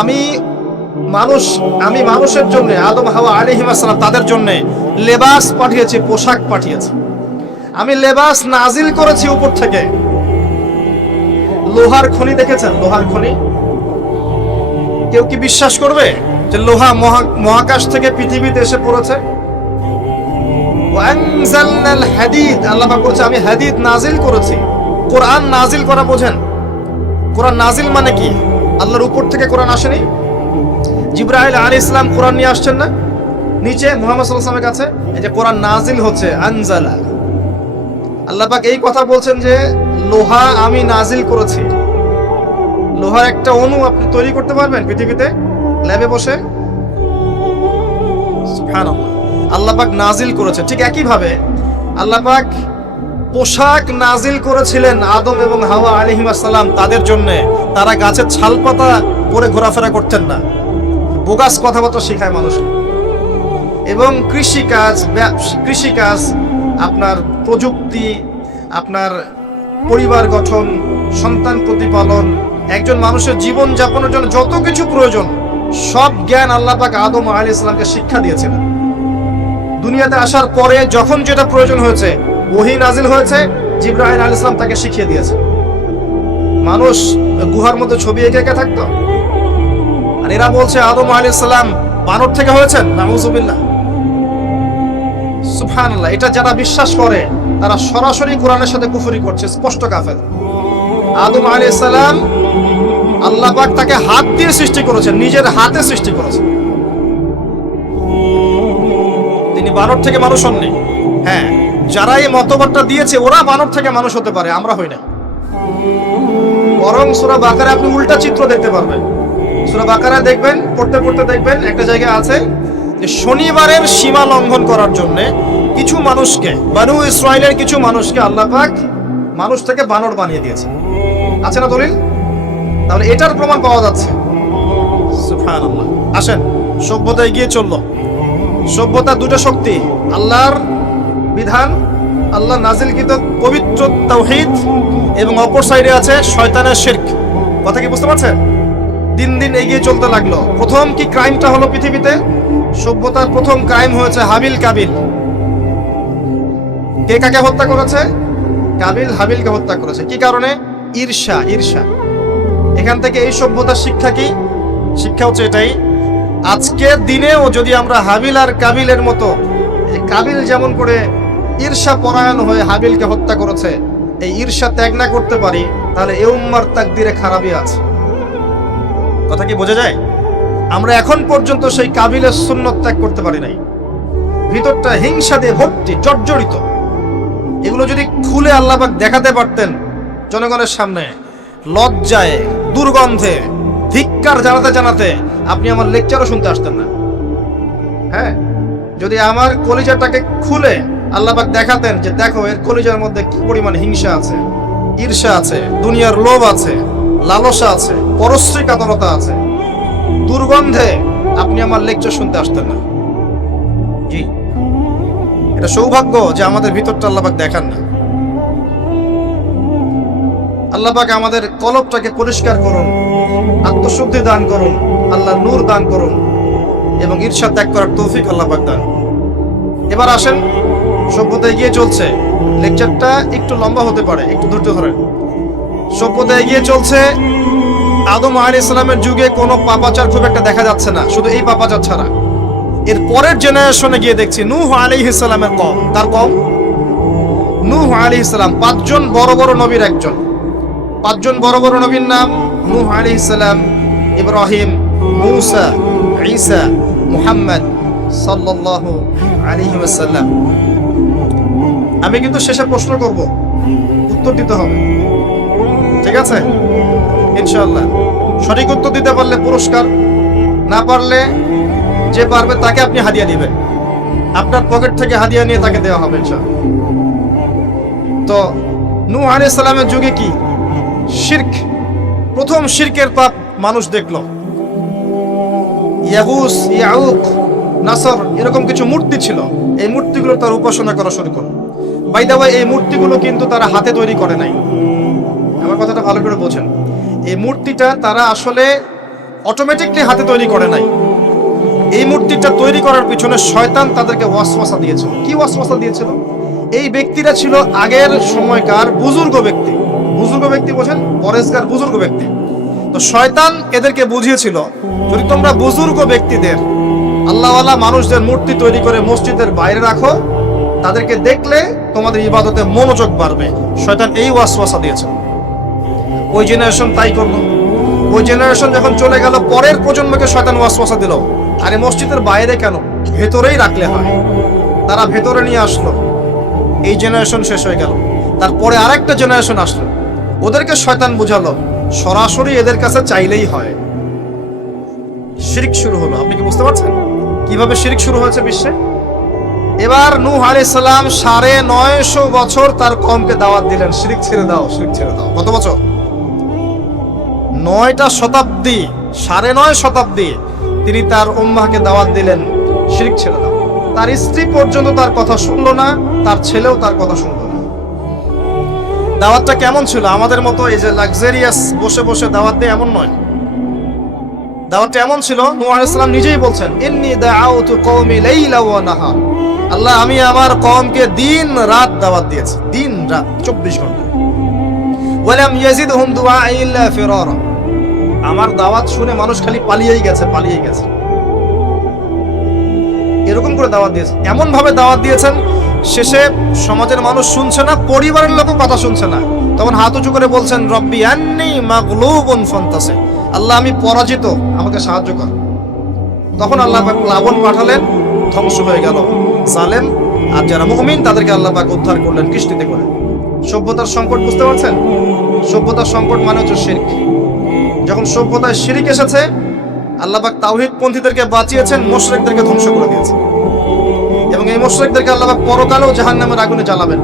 আমি মানুষের জন্য, আদম হাওয়া আলাইহিস সালাম তাদের জন্য লেবাস পাঠিয়েছি, পোশাক পাঠিয়েছি। আমি লেবাস নাজিল করেছি উপর থেকে। লোহার খনি দেখেছেন? লোহার খনি কেউ কি বিশ্বাস করবে যে লোহা মহাকাশ থেকে পৃথিবীতে এসে পড়েছে? ওয়ানজালনাল হাদিদ, আল্লাহ পাক বলছে আমি হাদিদ নাজিল করেছি। কোরআন নাজিল করা বোঝেন? কোরআন নাজিল মানে কি? আল্লাহর উপর থেকে কোরআন আসেনি? জিবরাইল আলাইহিস সালাম কোরআন নিয়ে আসছেন না নিচে মুহাম্মদ সাল্লাল্লাহু আলাইহি ওয়াসাল্লামের কাছে? এই যে কোরআন নাজিল হচ্ছে, আনজালা। আল্লাহ পাক এই কথা বলছেন যে লোহা আমি নাজিল করেছি। লোহার একটা অণু আপনি তৈরি করতে পারবেন পৃথিবীতে ল্যাবে বসে? সুবহানাল্লাহ। আল্লাহ পাক নাজিল করেছে। ঠিক একই ভাবে আল্লাহ পাক পোশাক নাজিল করেছিলেন আদম এবং হাওয়া আলাইহিস সালাম তাদের জন্য। তারা গাছের ছালপাতা পরে ঘোরাফেরা করতেন না, বোগাস কথাবার্তা শেখায় মানুষ। এবং কৃষিকাজ, আপনার প্রযুক্তি, আপনার পরিবার গঠন, সন্তান প্রতিপালন, একজন মানুষের জীবন যাপনের জন্য যত কিছু প্রয়োজন, সব জ্ঞান আল্লাহ পাক আদম আলাইহিস সালামকে শিক্ষা দিয়েছিলেন। দুনিয়াতে আসার পরে যখন যেটা প্রয়োজন হয়েছে, ওহী নাজিল হয়েছে, জিবরাইল আলাইহিস সালাম তাকে শিখিয়ে দিয়েছে। মানুষ গুহার মধ্যে ছবি এঁকে থাকতো, আর এরা বলছে আদম আলাইহিস সালাম বানর থেকে হয়েছেন। নাউযুবিল্লাহ, সুবহানাল্লাহ। এটা যারা বিশ্বাস করে তারা সরাসরি কোরআনের সাথে কুফরি করছে, স্পষ্ট কাফের। আদম আলাইহিস সালাম আল্লাহ পাক তাকে হাত দিয়ে সৃষ্টি করেছেন, নিজের হাতে সৃষ্টি করেছেন। তিনি বানর থেকে মানুষ হননি। হ্যাঁ, যারা এই মতবাদটা দিয়েছে ওরা বানর থেকে মানুষ হতে পারে, আমরা হই না। বরং সূরা বাকারা আপনি উল্টা চিত্র দেখতে পারবেন। সূরা বাকারা দেখবেন, পড়তে পড়তে দেখবেন একটা জায়গায় আছে যে শনিবারের সীমা লঙ্ঘন করার জন্য কিছু মানুষকে, বনু ইসরাইলের কিছু মানুষকে আল্লাহ পাক মানুষ থেকে বানর বানিয়ে দিয়েছে। আছে না দলিল? তাহলে এটার প্রমাণ পাওয়া যাচ্ছে। সুবহানাল্লাহ। আসেন, সভ্যতা এগিয়ে চললো। সভ্যতা দুটো শক্তি, আল্লাহর বিধান, আল্লাহ নাজিলকৃত পবিত্র তাওহীদ, এবং অপর সাইডে আছে শয়তানের শিরক। কথা কি বুঝতে পারছেন? দিন দিন এগিয়ে চলতে লাগলো। প্রথম কি ক্রাইমটা হলো পৃথিবীতে? সভ্যতার প্রথম ক্রাইম হয়েছে হাবিল কাবিল। কে কাকে হত্যা করেছে? কাবিল হাবিলকে হত্যা করেছে। কি কারণে? ঈর্ষা। এখান থেকে এই সভ্যতার শিক্ষা কি? শিক্ষা হচ্ছে এটাই, আজকের দিনেও যদি আমরা হাবিল আর কাবিলের মতো, কাবিল যেমন করে ঈর্ষা পরায়ণ হয়ে হাবিলকে হত্যা করেছে, এই ঈর্ষা ত্যাগ না করতে পারি, তাহলে এই উম্মার তাকদিরে খারাপই আছে। কথা কি বোঝা যায়? আমরা এখন পর্যন্ত সেই কাবিলের সুন্নত ত্যাগ করতে পারি নাই। ভিতরটা হিংসা দিয়ে ভর্তি, জর্জরিত। এগুলো যদি খুলে আল্লাহ পাক দেখাতে পারতেন জনগণের সামনে, লজ্জায়, দুর্গন্ধে, ধিক্কার জানাতে আপনি আমার লেকচারও শুনতে আসতেন না। হ্যাঁ, যদি আমার কলিজাটাকে খুলে আল্লাহ পাক দেখাতেন যে দেখো এর কলিজার মধ্যে কি পরিমাণ হিংসা আছে, ঈর্ষা আছে, দুনিয়ার লোভ আছে, লালসা আছে, পরশ্রী কাতরতা আছে, দুর্গন্ধে, আপনি আমার লেকচার শুনতে আসতেন না। জি, এটা সৌভাগ্য যে আমাদের ভিতরটা আল্লাহ পাক দেখান না। আল্লাহ পাক আমাদের কলবটাকে পরিষ্কার করুন, আত্মশুদ্ধি দান করুন, আল্লাহ নূর দান করুন, এবং ঈর্ষা ত্যাগ করার তৌফিক আল্লাহ পাক দান। এবার আসেন, সভ্যতা এগিয়ে চলছে। লেকচারটা একটু লম্বা হতে পারে, একটু ধৈর্য ধরেন। সভ্যতা এগিয়ে চলছে। আদম আলাইহিস সালামের যুগে কোনো পাপাচার খুব একটা দেখা যাচ্ছে না, শুধু এই পাপাচার ছাড়া। এর পরের জেনারেশনে গিয়ে দেখছি নূহ আলাইহিস সালামের কওম। তার কওম নূহ আলাইহিস সালাম, 5 জন বড় বড় নবীর একজন। 5 জন বড় বড় নবীর নাম নূহ আলাইহিস সালাম, ইব্রাহিম, মূসা, ঈসা, মুহাম্মদ সাল্লাল্লাহু আলাইহি ওয়াসাল্লাম। আমি কিন্তু শেষে প্রশ্ন করব, উত্তর দিতে হবে, ঠিক আছে? ইনশাআল্লাহ সঠিক উত্তর দিতে পারলে পুরস্কার, না পারলে যে পারবে তাকে আপনি হাদিয়া দিবেন, আপনার পকেট থেকে হাদিয়া নিয়ে তাকে দেওয়া হবে ইনশাআল্লাহ। তো নূহ আলাইহিস সালামের যুগে কি শিরক, প্রথম শিরকের পাপ মানুষ দেখলো। ইয়াগুস, ইয়াউক, নাসর এরকম কিছু মূর্তি ছিল, এই মূর্তিগুলো তার উপাসনা করা শুরু করলো। বাই দ্য ওয়ে, এই মূর্তিগুলো কিন্তু তারা হাতে তৈরি করে নাই, আমার কথাটা ভালো করে বোঝেন। এই মূর্তিটা তারা আসলে অটোমেটিকলি হাতে তৈরি করে নাই। এই মূর্তিটা তৈরি করার পিছনে শয়তান তাদেরকে ওয়াসওয়াসা দিয়েছিল। কি ওয়াসওয়াসা দিয়েছিল? এই ব্যক্তিরা ছিল আগের সময়কার বুজুর্গ ব্যক্তি। বুজুর্গ ব্যক্তি বোঝেন, পরেশগার বুজুর্গ ব্যক্তি। তো শয়তান এদেরকে বুঝিয়েছিল, যদি তোমরা বুজুর্গ ব্যক্তিদের, আল্লাহওয়ালা মানুষদের মূর্তি তৈরি করে মসজিদের বাইরে রাখো, তাদেরকে দেখলে তোমাদের ইবাদতে মনোযোগ বাড়বে। শয়তান এই ওয়াসওয়াসা দিয়েছিল। ওই জেনারেশন তাই করলো। ওই জেনারেশন যখন চলে গেল, পরের প্রজন্মকে শয়তান ওয়াসওয়াসা দিল, আরে মসজিদের বাইরে কেন, ভেতরেই রাখলে হয়। তারা ভেতরে নিয়ে আসলো, এই জেনারেশন শেষ হয়ে গেল। তারপরে আরেকটা জেনারেশন আসলো, ওদেরকে শয়তান বুঝালো সরাসরি এদের কাছে চাইলেই হয়। শিরক শুরু হলো। আপনি কি বুঝতে পারছেন কিভাবে শিরক শুরু হয়েছে বিশ্বে? এবার নূহ আলাইহিস সালাম 950 বছর তার কওমকে দাওয়াত দিলেন, শিরক ছেড়ে দাও, শিরক ছেড়ে দাও। কত বছর? 9টা শতাব্দী, 9.5 শতাব্দী তিনি তার উম্মাহকে দাওয়াত দিলেন, শিরক ছেড়ে দাও। তার স্ত্রী পর্যন্ত তার কথা শুনলো না, তার ছেলেও তার কথা শুনলো না। দাওয়াতটা কেমন ছিল? আমাদের মতো এই যে লাক্সারিয়াস বসে বসে দাওয়াত দেয় এমন নয়। দাওয়াতটা এমন ছিল, নূহ আলাইহিস সালাম নিজেই বলছেন, ইন্নী দাআউতু কওমি লাইলা ওয়া নাহার। আল্লাহ, আমি আমার কওমকে দিন রাত দাওয়াত দিয়েছি, দিন রাত 24 ঘন্টা। ওয়ালাম ইয়াজিদহুম দুআই ইল্লা ফিরারা। আমার দাওয়াত শুনে মানুষ খালি পালিয়েই গেছে, পালিয়েই গেছে। এরকম করে দাওয়াত দিয়েছেন, এমন ভাবে দাওয়াত দিয়েছেন, শেষে সমাজের মানুষ শুনছে না, পরিবারের লোকও কথা শুনছে না। তখন হাত উঁচু করে বলছেন, রব্বি আন্নী মাগলুবুন ফান্তাসির। আল্লাহ, আমি পরাজিত, আমাকে সাহায্য কর। তখন আল্লাহ পাক প্লাবন পাঠালেন, ধ্বংস হয়ে গেল জালেম। আর যারা মুমিন তাদেরকে আল্লাহ পাক উদ্ধার করলেন কিস্তিতে করে। সভ্যতার সংকট বুঝতে পারছেন? সভ্যতার সংকট মানে হচ্ছে শিরক। যখন সভ্যতায় শিরক এসেছে, আল্লাহ পাক তাওহীদ পন্থীদেরকে বাঁচিয়েছেন, মুশরিকদেরকে ধ্বংস করে দিয়েছেন। এবং এই মুশরিকদেরকে আল্লাহ পাক পরকালেও জাহান্নামের আগুনে জ্বালাবেন,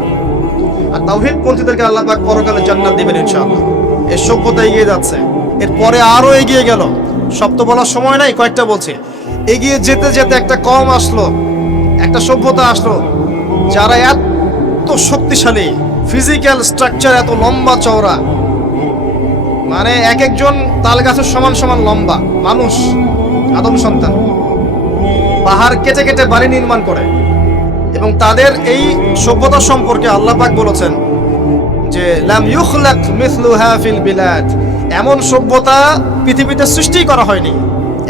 আর তাওহীদ পন্থীদেরকে আল্লাহ পাক পরকালে জান্নাত দিবেন ইনশাআল্লাহ। এই সভ্যতা এগিয়ে যাচ্ছে, এরপরে আরো এগিয়ে গেল। সব তো বলার সময় নাই, কয়েকটা বলছে। এগিয়ে যেতে যেতে একটা কওম আসলো, একটা সভ্যতা আসলো, যারা এত শক্তিশালী, ফিজিক্যাল স্ট্রাকচার এত লম্বা চওড়া, মানে এক একজন তাল গাছের সমান সমান লম্বা মানুষ, আদম সন্তান। পাহাড় কেটে কেটে বাড়ি নির্মাণ করে। এবং তাদের এই সভ্যতা সম্পর্কে আল্লাহ পাক বলেছেন যে লাম ইউখলাক মিসলুহা ফিল বিলাদ। এমন সভ্যতা পৃথিবীতে সৃষ্টি করা হয়নি,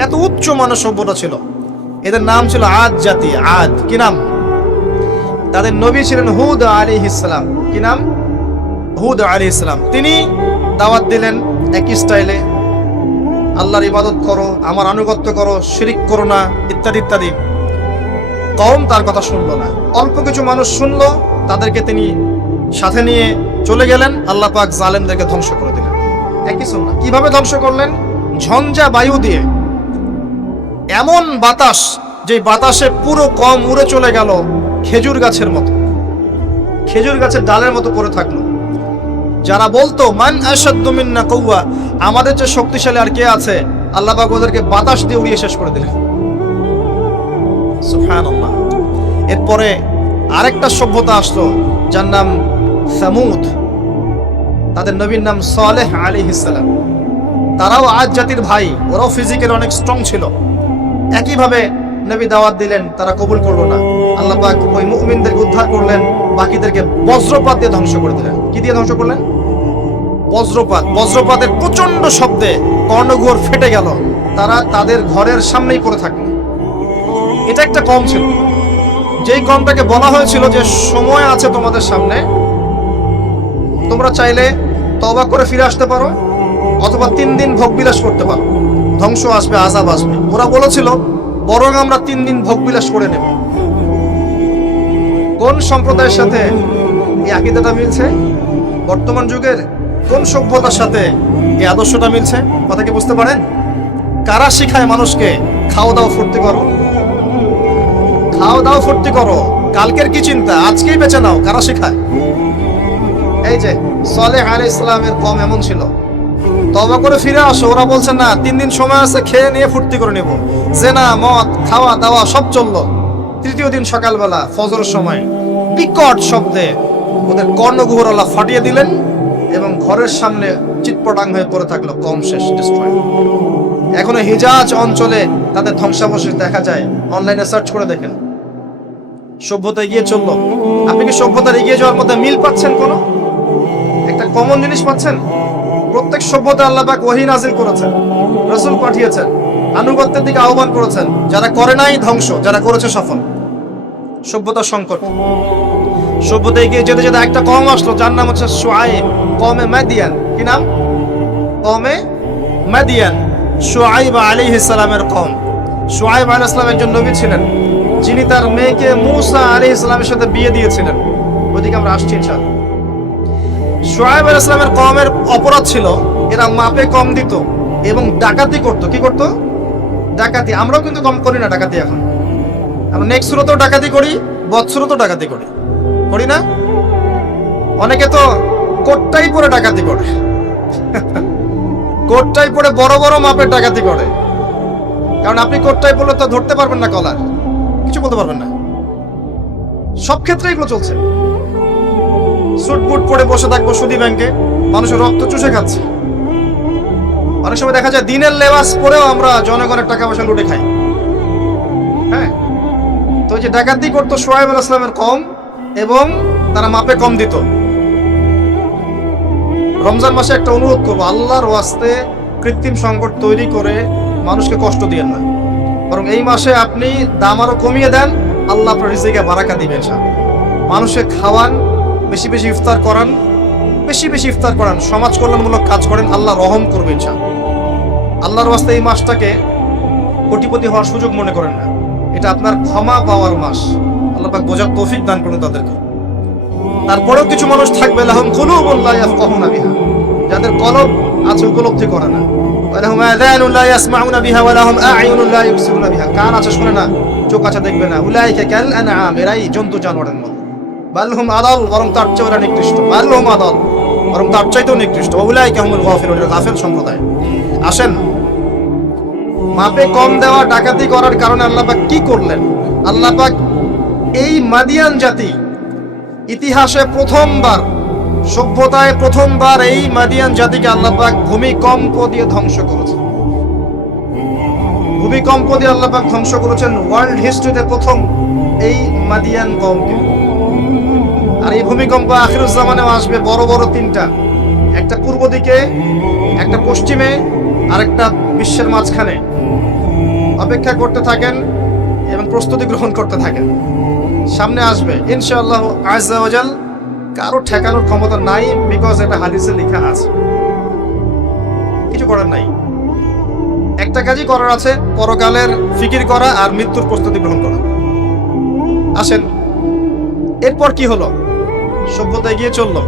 এত উচ্চ মানের সভ্যতা ছিল। এদের নাম ছিল আদ জাতি। আদ কি নাম? তাদের নবী ছিলেন হুদ আলাইহিস সালাম। কি নাম? হুদ আলাইহিস সালাম। তিনি দাওয়াত দিলেন একই স্টাইলে, আল্লাহর ইবাদত করো, আমার আনুগত্য করো, শিরিক করো না, ইত্যাদি ইত্যাদি। কওম তার কথা শুনলো না। অল্প কিছু মানুষ শুনলো, তাদেরকে তিনি সাথে নিয়ে চলে গেলেন। আল্লাহ পাক জালেমদেরকে ধ্বংস করে দিলেন। একই সুন্নাহ। কিভাবে ধ্বংস করলেন? ঝঞ্ঝা বায়ু দিয়ে, এমন বাতাস, যে বাতাসে পুরো কওম উড়ে চলে গেল খেজুর গাছের মতো, খেজুর গাছের ডালের মতো পড়ে থাকলো। যারা বলতো মান আশাদ্দু মিন্না কুওয়া, আমাদের যে শক্তিশালী আর কে আছে, আল্লাহ পাক ওদেরকে বাতাস দিয়ে উড়িয়ে শেষ করে দিলেন। সুবহানাল্লাহ। এরপরে আরেকটা সভ্যতা আসলো, যার নাম সামুদ। তাদের নবীর নাম সালেহ আলাইহিস সালাম। তারাও আদ জাতির ভাই, ওরাও ফিজিক্যালি অনেক স্ট্রং ছিল। একইভাবে নবী দাওয়াত দিলেন, তারা কবুল করলো না। আল্লাহ পাক ওই মুমিনদেরকে উদ্ধার করলেন, বাকিদেরকে বজ্রপাত দিয়ে ধ্বংস করে দিলেন। কি দিয়ে ধ্বংস করলেন? বজ্রপাত। বজ্রপাতের প্রচন্ড শব্দে কর্ণগোর ফেটে গেল। তারা তাদের ঘরের সামনেই পড়ে থাকলো। এটা একটা কম ছিল, যেই কমটাকে বলা হয়েছিল যে সময় আছে তোমাদের সামনে, তোমরা চাইলে তওবা করে ফিরে আসতে পারো অথবা 3 দিন ভোগবিলাস করতে পারো, ধ্বংস আসবে, আযাব আসবে। ওরা বলেছিল বরং আমরা 3 দিন ভোগবিলাস করে নেব। কোন সম্প্রদায়ের সাথে এই আকীদাটা মিলছে? বর্তমান যুগের কোন সভ্যতার সাথে এই আদর্শটা মিলছে? কথা কি বুঝতে পারেন? কারা শিখায় মানুষকে খাও দাও ফুর্তি করো, খাও দাও ফুর্তি করো, কালকের কি চিন্তা, আজকেই বেঁচে নাও? কারা শিখায়? এই যে সালেহ আলাইহিস সালামের কওম এমন ছিল, তওবা করে ফিরে আসো। ওরা বলছে না, 3 দিন সময় আছে, খেয়ে নিয়ে ফুর্তি করে নেব। জেনা, মদ, খাওয়া দাওয়া সব চললো। তৃতীয় দিন সকালবেলা ফজরের সময় বিকট শব্দে ওদের কর্ণগুহর আল্লাহ ফাটিয়ে দিলেন এবং ঘরের সামনে চিৎপটাং হয়ে পড়ে থাকলো, কম শেষ, ডিস্ট্রয়। এখনো হিজাজ অঞ্চলে তাদের ধ্বংসাবশেষ দেখা যায়, অনলাইনে সার্চ করে দেখেন। সভ্যতা এগিয়ে চললো। আপনি কি সভ্যতার এগিয়ে যাওয়ার মধ্যে মিল পাচ্ছেন? কোনো একটা কমন জিনিস পাচ্ছেন? প্রত্যেক সভ্যতা আল্লাহ পাক ওহী নাযিল করেছেন, রাসূল পাঠিয়েছেন, আনুগত্যের দিকে আহ্বান করেছেন। যারা করে নাই ধ্বংস, যারা করেছে সফল। সভ্যতার সংকট। সভ্যতা এগিয়ে যেতে যেতে একটা কওম আসলো, যার নাম হচ্ছে শুআয়ব, কওমে মাদিয়ান। কি নাম? কওমে মাদিয়ান। শুআয়ব আলাইহিস সালামের কওম। শুআয়ব আলাইহিস সালাম একজন নবী ছিলেন, যিনি তার মেয়েকে মূসা আলাইহিস সালামের সাথে বিয়ে দিয়েছিলেন। ওদিকে আমরা আসছি ইনশাআল্লাহ। শুআয়ব আলাইহিস সালামের কওমের অপরাধ ছিল, এরা মাপে কম দিত এবং ডাকাতি করত। কি করত? ডাকাতি। আমরাও কিন্তু কম করি না ডাকাতি। এখন আমরা নেক্সট সুরতেও ডাকাতি করি, বৎসুরতেও ডাকাতি করি, করি না? অনেকে তো কোটটাই পরে ডাকাতি করে, কোটটাই পরে বড় বড় মাপের ডাকাতি করে। কারণ আপনি কোটটাই পরলে তো ধরতে পারবেন না কলার, কিছু বলতে পারবেন না। সব ক্ষেত্রে এগুলো চলছে। স্যুট বুট পরে বসে থাকবো সুদী ব্যাংকে, মানুষের রক্ত চুষে খাচ্ছে। অনেক সময় দেখা যায় দিনের লেবাস পরেও আমরা জনগণের টাকা পয়সা লুটে খাই। হ্যাঁ, তো যে ডাকাতি করতো শুআয়ব আলাইহিস সালামের কওম, এবং তারা মাপে কম দিত। রমজান মাসে একটা অনুরোধ করবো, আল্লাহর ওয়াস্তে কৃত্রিম সংকট তৈরি করে মানুষকে কষ্ট দিয়েন না, বরং এই মাসে আপনি দাম আরো কমিয়ে দেন, আল্লাহ আপনার রিজিকে বারাকা দিবেন। মানুষকে খাওয়ান, বেশি বেশি ইফতার করান, বেশি বেশি ইফতার করান, সমাজ কল্যাণমূলক কাজ করেন, আল্লাহ রহম করবে ইনশাআল্লাহ। আল্লাহর ওয়াস্তে এই মাসটাকে কোটিপতি হওয়ার সুযোগ মনে করেন না, এটা আপনার ক্ষমা পাওয়ার মাস। আল্লাহ পাক বোঝার তৌফিক দান করুন তাদেরকে। তারপরেও কিছু মানুষ থাকবে, লাহুম কুলুবুন লা ইয়াফকাহুনা বিহা, যাদের কলব আছে উপলব্ধি করে না, ওয়া লাহুম আযানুন লা ইয়াসমাউনা বিহা ওয়া লাহুম আ'য়ুনুন লা ইবসিরুনা বিহা, কান আছে শুনে না, চোখ আছে দেখবে না। উলাইকা কাল আনআম, এরাই জন্তু জানোয়ারের মতো। বাল হুম আদাল, বরং তার চেয়ে ওরা নিকৃষ্ট। বাল হুম আদাল, বরং তার চাইতেও নিকৃষ্ট। উলাইকা হুমুল গাফিলুন, এরা গাফিল সম্প্রদায়। আসেন, মাপে কম দেওয়া, ডাকাতি করার কারণে আল্লাহ পাক কি করলেন? আল্লাহ পাক এই মাদিয়ান জাতি ইতিহাসে প্রথমবার, সভ্যতায় প্রথমবার এই মাদিয়ান জাতিকে আল্লাহ পাক ভূমিকম্প দিয়ে ধ্বংস করেছেন। ভূমিকম্প দিয়ে আল্লাহ পাক ধ্বংস করেছেন ওয়ার্ল্ড হিস্ট্রিতে প্রথম এই মাদিয়ান কওমকে। আর এই ভূমিকম্প আখিরুজ জামানেও আসবে, বড় বড় 3টা, একটা পূর্ব দিকে, একটা পশ্চিমে, আর একটা বিশ্বের মাঝখানে। অপেক্ষা করতে থাকেন এবং প্রস্তুতি গ্রহণ করতে থাকেন, সামনে আসবে ইনশাআল্লাহ আযজা ওয়া জাল। কারো ঠেকানোর ক্ষমতা নাই, বিকজ এটা হাদিসে লেখা আছে, কিছু করার নাই। একটা কাজই করার আছে, পরকালের ফিকির করা আর মৃত্যুর প্রস্তুতি গ্রহণ করা। আসেন, এরপর কি হলো? সভ্যতা এগিয়ে চললো,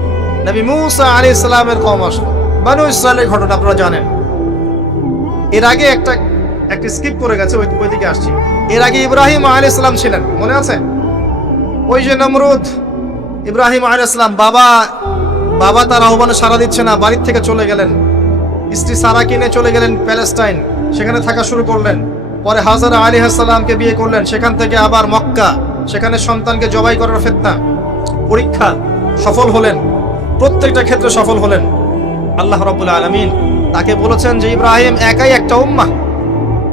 নবী মূসা আলাইহিস সালামের কওম আসলো। বনু ইসরাইলের ঘটনা আপনারা জানেন। এর আগে একটা স্কিপ করে গেছে, ওইদিকে আসছি। এর আগে ইব্রাহিম আলাইহিস সালাম ছিলেন, মনে আছে? ওই যে নমরুদ, ইব্রাহিম আলাইহিস সালাম বাবা তার আহ্বানে সাড়া দিচ্ছে না, বাড়ির থেকে চলে গেলেন। স্ত্রী সারা কিনে চলে গেলেন প্যালেস্টাইন, সেখানে থাকা শুরু করলেন। পরে হাজারা আলাইহিস সালামকে বিয়ে করলেন, সেখান থেকে আবার মক্কা, সেখানে সন্তানকে জবাই করার ফিতনা, পরীক্ষা, সফল হলেন, প্রত্যেকটা ক্ষেত্রে সফল হলেন। আল্লাহ রাব্বুল আলামিন তাকে বলেছেন যে ইব্রাহিম একাই একটা উম্মাহ।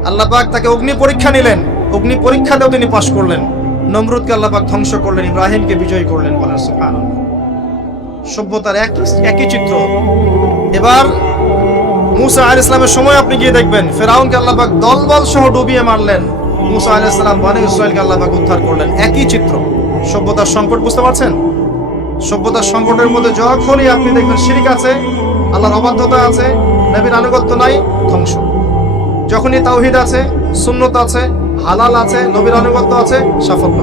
আল্লাহ পাক তাকে অগ্নি পরীক্ষা নিলেন, অগ্নি পরীক্ষাতেও তিনি পাশ করলেন। নমরুদকে আল্লাহ পাক ধ্বংস করলেন, ইব্রাহিমকে বিজয়ী করলেন। বলেন সুবহানাল্লাহ। সভ্যতার একই চিত্র। এবার মূসা আলাইহিস সালামের সময় আপনি গিয়ে দেখবেন, ফেরাউনকে আল্লাহ পাক দলবল সহ ডুবিয়ে মারলেন। মুসা আলাইহিস সালাম বনী ইসরাইলকে আল্লাহ পাক উদ্ধার করলেন। একই চিত্র। সভ্যতার সংকট, বুঝতে পারছেন? সভ্যতার সংকটের মধ্যে যখনই আপনি দেখবেন শিরক আছে, আল্লাহর অবাধ্যতা আছে, নবীর আনুগত্য নাই, ধ্বংস। যখনই তাওহীদ আছে, সুন্নত আছে, হালাল আছে, নবীর আনুগত্য আছে, সাফল্য।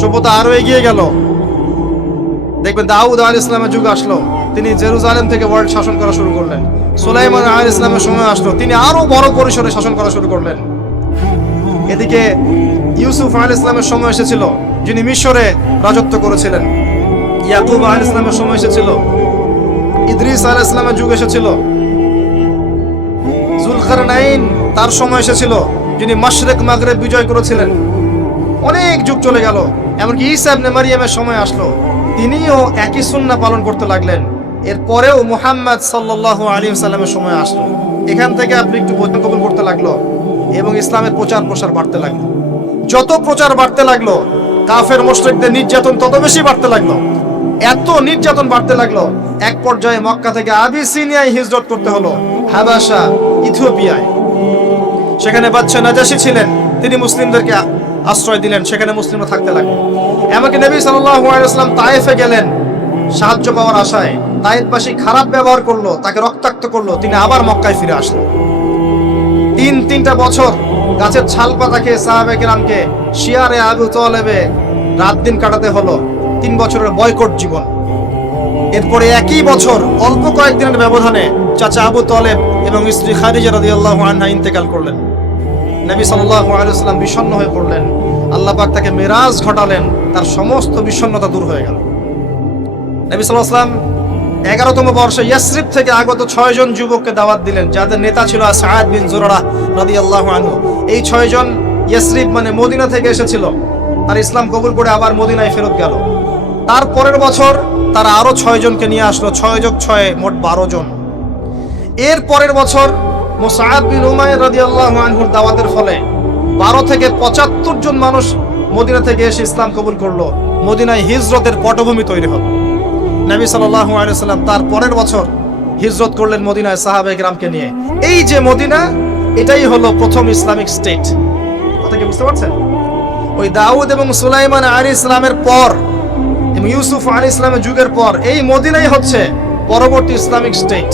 সভ্যতা আরো এগিয়ে গেল। দেখবেন দাউদ আলাইহিস সালামের যুগ আসলো, তিনি জেরুজালেম থেকে ওয়ার্ল্ড শাসন করা শুরু করলেন। সুলাইমান আলাইহিস সালামের সময় আসলো, তিনি আরো বড় পরিসরে শাসন করা শুরু করলেন। এদিকে ইউসুফ আলাইহিস সালামের সময় এসেছিল, যিনি মিশরে রাজত্ব করেছিলেন। ইয়াকুব আলাইহিস সালামের সময় এসেছিল। ইদ্রিস আলাইহিস সালামের যুগ এসেছিল। যুলকারনাইন তার সময় এসেছিল, যিনি মাশরিক মাগরিব বিজয় করেছিলেন। অনেক যুগ চলে গেল, এমনকি ঈসা ইবনে মারইয়ামের সময় আসলো, তিনিও একই সুন্নাহ পালন করতে লাগলেন। এরপরেও মুহাম্মদ সাল্লাল্লাহু আলাইহি ওয়াসাল্লামের সময় আসলো। এখান থেকে আপনি একটু বৈজ্ঞানিক কবুল করতে লাগলো এবং ইসলামের প্রচার প্রসার বাড়তে লাগলো। যত প্রচার বাড়তে লাগলো, কাফের মুশরিকদের নির্যাতন তত বেশি বাড়তে লাগলো। এত নির্যাতন বাড়তে লাগলো, এক পর্যায়ে মক্কা থেকে আবিসিনিয়ায় হিজরত করতে হলো, হাবাশা, ইথিওপিয়ায়। সেখানে বাদশা নাজাশী ছিলেন, তিনি মুসলিমদেরকে আশ্রয় দিলেন, সেখানে মুসলিমরা থাকতে লাগলো। এমনকি নবী সাল্লাল্লাহু আলাইহি ওয়াসাল্লাম তায়েফে গেলেন সাহায্য পাওয়ার আশায়। তায়েফবাসী খারাপ ব্যবহার করলো, তাকে রক্তাক্ত করলো, তিনি আবার মক্কায় ফিরে আসলেন। তিনটা বছর গাছের ছাল পাতা খেয়ে সাহাবায়ে কেরামকে শিয়ারে আবু তালেবে রাত দিন কাটাতে হলো। 3 বছরের বয়কট জীবন। এরপরে একই বছর অল্প কয়েকদিনের ব্যবধানে চাচা আবু তালেব এবং স্ত্রী খাদিজা রাদিয়াল্লাহু আনহা ইন্তেকাল করলেন। নবী সাল্লাল্লাহু আলাইহি ওয়াসাল্লাম বিষণ্ণ হয়ে পড়লেন। আল্লাহ পাক তাকে মিরাজ ঘটালেন, তার সমস্ত বিষণ্ণতা দূর হয়ে গেল। নবী সাল্লাল্লাহু আলাইহি ওয়াসাল্লাম 11তম বর্ষে ইয়াসরিব থেকে আগত 6 জন যুবককে দাওয়াত দিলেন, যাদের নেতা ছিল সাআদ বিন জুরারা রাদিয়াল্লাহু আনহু। এই 6 জন ইয়াসরিব মানে মদিনা থেকে এসেছিল, আর ইসলাম কবুল করে আবার মদিনায় ফেরত গেল। তার পরের বছর তারা আরো 6 জনকে নিয়ে আসলো, 6 যোগ 6 মোট 12 জন। এর পরের বছর মুসআব বিন উমাইর রাদিয়াল্লাহু আনহুর দাওয়াতের ফলে 12 থেকে 75 জন মানুষ মদিনা থেকে এসে ইসলাম কবুল করলো। মদিনায় হিজরতের পটভূমি তৈরি হলো। নবী সাল্লাল্লাহু আলাইহি ওয়াসাল্লাম তার পরের বছর হিজরত করলেন মদিনায় সাহাবায়ে কেরামকে নিয়ে। এই যে মদিনা, এটাই হলো প্রথম ইসলামিক স্টেট। কথা কি বুঝতে পারছেন? ওই দাউদ এবং সুলাইমান আলাইহিস সালামের পর এবং ইউসুফ আলাইহিস সালামের যুগের পর এই মদিনাই হচ্ছে পরবর্তী ইসলামিক স্টেট।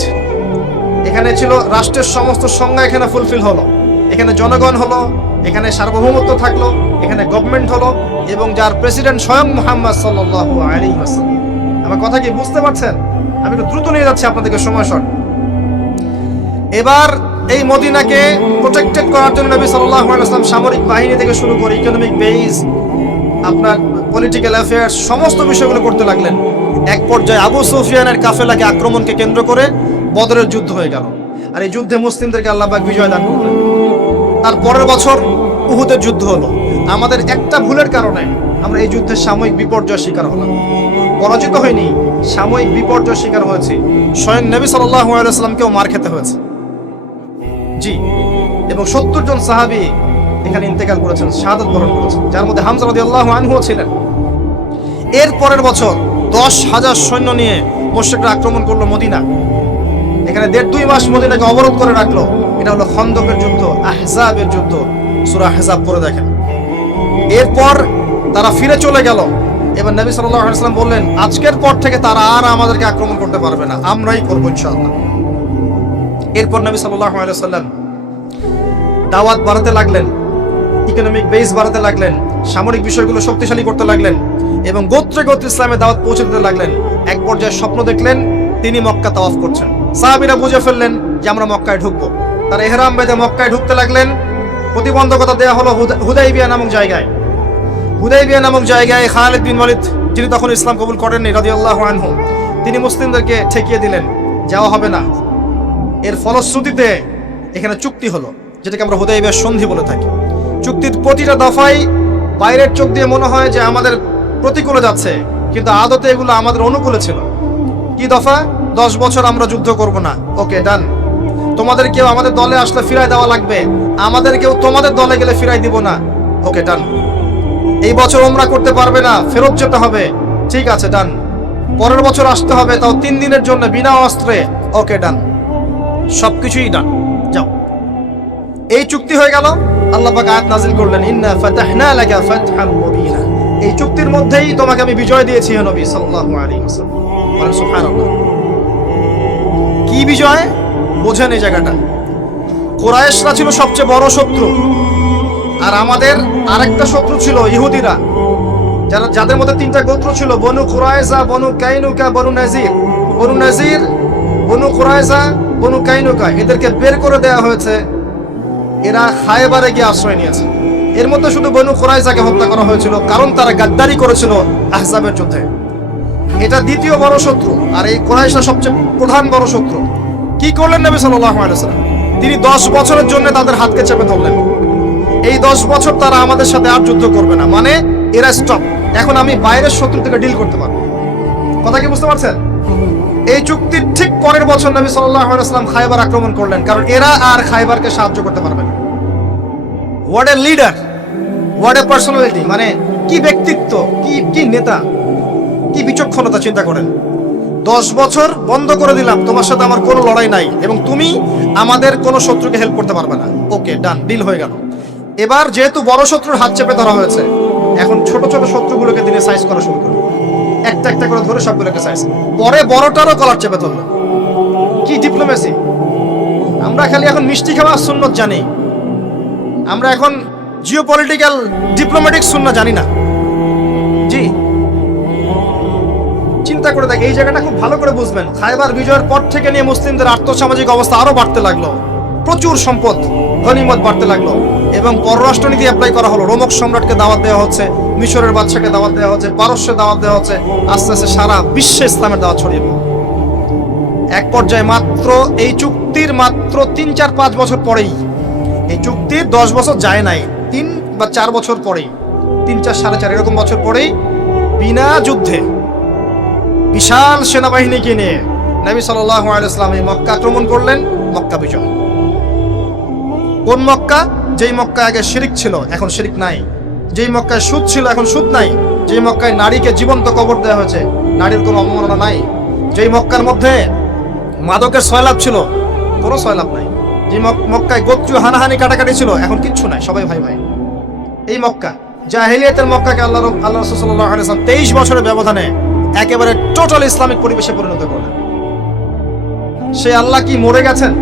এখানে ছিল রাষ্ট্রের সমস্ত সংজ্ঞা, এখানে ফুলফিল হলো। এখানে জনগণ হলো, এখানে সার্বভৌমত্ব থাকলো, এখানে গভর্নমেন্ট হলো, এবং যার প্রেসিডেন্ট স্বয়ং মুহাম্মদ সাল্লাল্লাহু আলাইহি ওয়াসাল্লাম। আমার কথা কি বুঝতে পারছেন? আমি একটু দ্রুত নিয়ে যাচ্ছি আপনাদেরকে, সময় শর্ট। এবার এই মদিনাকে প্রোটেক্টেড করার জন্য নবী সাল্লাল্লাহু আলাইহি ওয়াসাল্লাম সামরিক বাহিনী থেকে শুরু করে ইকোনমিক বেস, আপনার পলিটিক্যাল অ্যাফেয়ার্স, সমস্ত বিষয়গুলো করতে লাগলেন। এক পর্যায়ে আবু সুফিয়ানের কাফেলাকে আক্রমণকে কেন্দ্র করে বদরের যুদ্ধ হয়ে গেল, আর এই যুদ্ধে মুসলিমদেরকে আল্লাহ পাক বিজয় দান করলেন। তার পরের বছর উহুদের যুদ্ধ হলো। আমাদের একটা ভুলের কারণে আমরা এই যুদ্ধের সাময়িক বিপর্যয় শিকার হলাম। পরাজিত হয়নি, সাময়িক বিপর্যয় শিকার হয়েছে। স্বয়ং নবী সাল্লাল্লাহু আলাইহি ওয়াসাল্লামকেও মার খেতে হয়েছে। জি, এবং 70 জন সাহাবী এখানে ইন্তেকাল করেছেন, শাহাদাত বরণ করেছেন, যার মধ্যে হামজা রাদিয়াল্লাহু আনহু ছিলেন। এর পরের বছর 10,000 সৈন্য নিয়ে মুশরিকরা আক্রমণ করলো মদিনা। এখানে 1.5-2 মাস মদিনাকে অবরোধ করে রাখলো। এটা হলো খন্দকের যুদ্ধ, আহজাবের যুদ্ধ। সূরা আহজাব পড়ে দেখেন। এরপর তারা ফিরে চলে গেল। এবার নবী সাল্লাল্লাহু আলাইহি ওয়াসাল্লাম বললেন, আজকের পর থেকে তারা আর আমাদেরকে আক্রমণ করতে পারবে না, আমরাই করবো ইনশাআল্লাহ। এরপর নবী সাল্লাল্লাহু আলাইহি ওয়াসাল্লাম দাওয়াত বাড়াতে লাগলেন, ইকোনমিক বেস বাড়াতে লাগলেন, সামরিক বিষয়গুলো শক্তিশালী করতে লাগলেন, এবং গোত্রে গোত্রে ইসলামের দাওয়াত পৌঁছে দিতে লাগলেন। এক পর্যায়ে স্বপ্ন দেখলেন তিনি মক্কা তাওয়াফ করছেন। সাহাবীরা বুঝে ফেললেন যে আমরা মক্কায় ঢুকবো। তারা ইহরাম বেঁধে মক্কায় ঢুকতে লাগলেন। প্রতিবন্ধকতা দেওয়া হলো হুদাইবিয়া নামক জায়গায়। হুদাইবিয়া নামক জায়গায় খালিদ বিন ওয়ালিদ, যিনি তখন ইসলাম কবুল করেননি রাদিয়াল্লাহু আনহু, তিনি মুসলিমদেরকে ঠেকিয়ে দিলেন, যাওয়া হবে না। এর ফলশ্রুতিতে এখানে চুক্তি হলো, যেটাকে আমরা হুদাইবিয়ার সন্ধি বলে থাকি। চুক্তির প্রতিটা দফায় বাইরের চোখ দিয়ে মনে হয় যে আমাদের প্রতিকূলে যাচ্ছে, কিন্তু আদতে এগুলো আমাদের অনুকূলে ছিল। কি দফা? 10 বছর আমরা যুদ্ধ করব না, ওকে ডান। তোমাদের কেউ আমাদের দলে আসলে ফিরাই দেওয়া লাগবে, আমাদের কেউ তোমাদের দলে গেলে ফিরাই দিব না, ওকে ডান। এই বছর ওমরা করতে পারবে না, ফেরত যেতে হবে, ঠিক আছে ডান। পরের বছর আসতে হবে, তাও 3 দিনের জন্য বিনা অস্ত্রে, ওকে ডান। সবকিছুই ডান, যাও। এই চুক্তি হয়ে গেল। আল্লাহ পাক আয়াত নাযিল করলেন, ইন্না ফাতাহনা লাকা ফাতহান মুবিনা। এই চুক্তির মধ্যেই তোমাকে আমি বিজয় দিয়েছি হে নবী সাল্লাল্লাহু আলাইহি ওয়াসাল্লাম। বলেন সুবহানাল্লাহ। কি বিজয়? বোঝেন এই জায়গাটা। কুরাইশরা ছিল সবচেয়ে বড় শত্রু, আর আমাদের আরেকটা শত্রু ছিল ইহুদিরা, যাদের মধ্যে তিনটা গোত্র ছিল, বনু কুরাইজা, বনু কাইনুকা, বনু নাজির। বনু নাজির, বনু কুরাইজা, বনু কাইনুকা, এদেরকে বের করে দেওয়া হয়েছে। এরা খায়বারে গিয়ে আশ্রয় নিয়েছে। এর মধ্যে শুধু বনু কুরাইজাকে হত্যা করা হয়েছিল, কারণ তারা গাদ্দারি করেছিল আহজাবের যুদ্ধে। এটা দ্বিতীয় বড় শত্রু, আর এই কুরাইশরা সবচেয়ে প্রধান বড় শত্রু। কি করলেন নবী সাল্লাল্লাহু আলাইহি ওয়াসাল্লাম? তিনি 10 বছরের জন্য তাদের হাতকে চেপে ধরলেন। এই 10 বছর তারা আমাদের সাথে আর যুদ্ধ করবে না, মানে এরা স্টপ। এখন আমি বাইরের শত্রু থেকে ডিল করতে পারবো। কথা কি বুঝতে পারছেন? এই চুক্তির ঠিক পরের বছর নবী সাল্লাল্লাহু আলাইহি ওয়াসাল্লাম খায়বার আক্রমণ করলেন, কারণ এরা আর খায়বারকে সাহায্য করতে পারবে না। What a leader, what a personality, মানে কি ব্যক্তিত্ব, কি নেতা, কি বিচক্ষণতা, চিন্তা করেন। 10 বছর বন্ধ করে দিলাম, তোমার সাথে আমার কোনো লড়াই নাই, এবং তুমি আমাদের কোনো শত্রুকে হেল্প করতে পারবে না। ওকে, ডান, ডিল হয়ে গেল। এবার যেহেতু বড় শত্রুর হাত চেপে ধরা হয়েছে, এখন ছোট ছোট শত্রুগুলোকে দিনে সাইজ করা শুরু করলো। একটা একটা করে ধরে সবগুলোকে সাইজ, পরে বড়টারও কলার চেপে ধরলো। কি ডিপ্লোমেসি! আমরা খালি এখন মিষ্টি খাওয়া সুন্নত জানি, আমরা এখন জিওপলিটিক্যাল ডিপ্লোম্যাটিক সুন্নাত জানি না। জি, চিন্তা করে দেখ, এই জায়গাটা খুব ভালো করে বুঝবেন। খায়বার বিজয়ের পর থেকে নিয়ে মুসলিমদের আর্থসামাজিক অবস্থা আরো বাড়তে লাগলো, প্রচুর সম্পদ গনিমত বাড়তে লাগলো, এবং পররাষ্ট্রনীতি অ্যাপ্লাই করা হলো। রোমক সম্রাটকে দাওয়াত দেওয়া হচ্ছে, মিশরের বাদশাকে দাওয়াত দেওয়া হচ্ছে, পারস্যে দাওয়াত দেওয়া হচ্ছে। আস্তে আস্তে সারা বিশ্বে ইসলামের দাওয়াত ছড়িয়ে পড়ল। এক পর্যায়ে মাত্র এই চুক্তির 3-4-5 বছর পরেই, এই চুক্তির 10 বছর যায় নাই, 3 বা 4 বছর পরেই, 3-4 4.5 এরকম বছর পরেই বিনা যুদ্ধে বিশাল সেনাবাহিনীকে নিয়ে নবী সাল্লাল্লাহু আলাইহি ওয়াসাল্লাম মক্কা আক্রমণ করলেন। মক্কা বিজয়। কোন মক্কা? যেই মক্কায় আগে শিরিক ছিল, এখন শিরিক নাই। যেই মক্কায় সুদ ছিল, এখন সুদ নাই। যেই মক্কায় নারীকে জীবন্ত কবর দেওয়া হয়েছে, নারীর কোনো অবমাননা নাই। যেই মক্কার মধ্যে মাদকের সয়লাভ ছিল, কোনো সয়লাভ নাই। যে মক্কায় গোত্রীয় হানাহানি কাটাকাটি ছিল, এখন কিচ্ছু নাই, সবাই ভাই ভাই। এই মক্কা, জাহেলিয়াতের মক্কাকে আল্লাহ রাসূল সাল্লাল্লাহু আলাইহি ওয়াসাল্লাম 23 বছরের ব্যবধানে একেবারে টোটাল ইসলামিক পরিবেশে পরিণত করলেন। সেই আল্লাহ কি মরে গেছেন?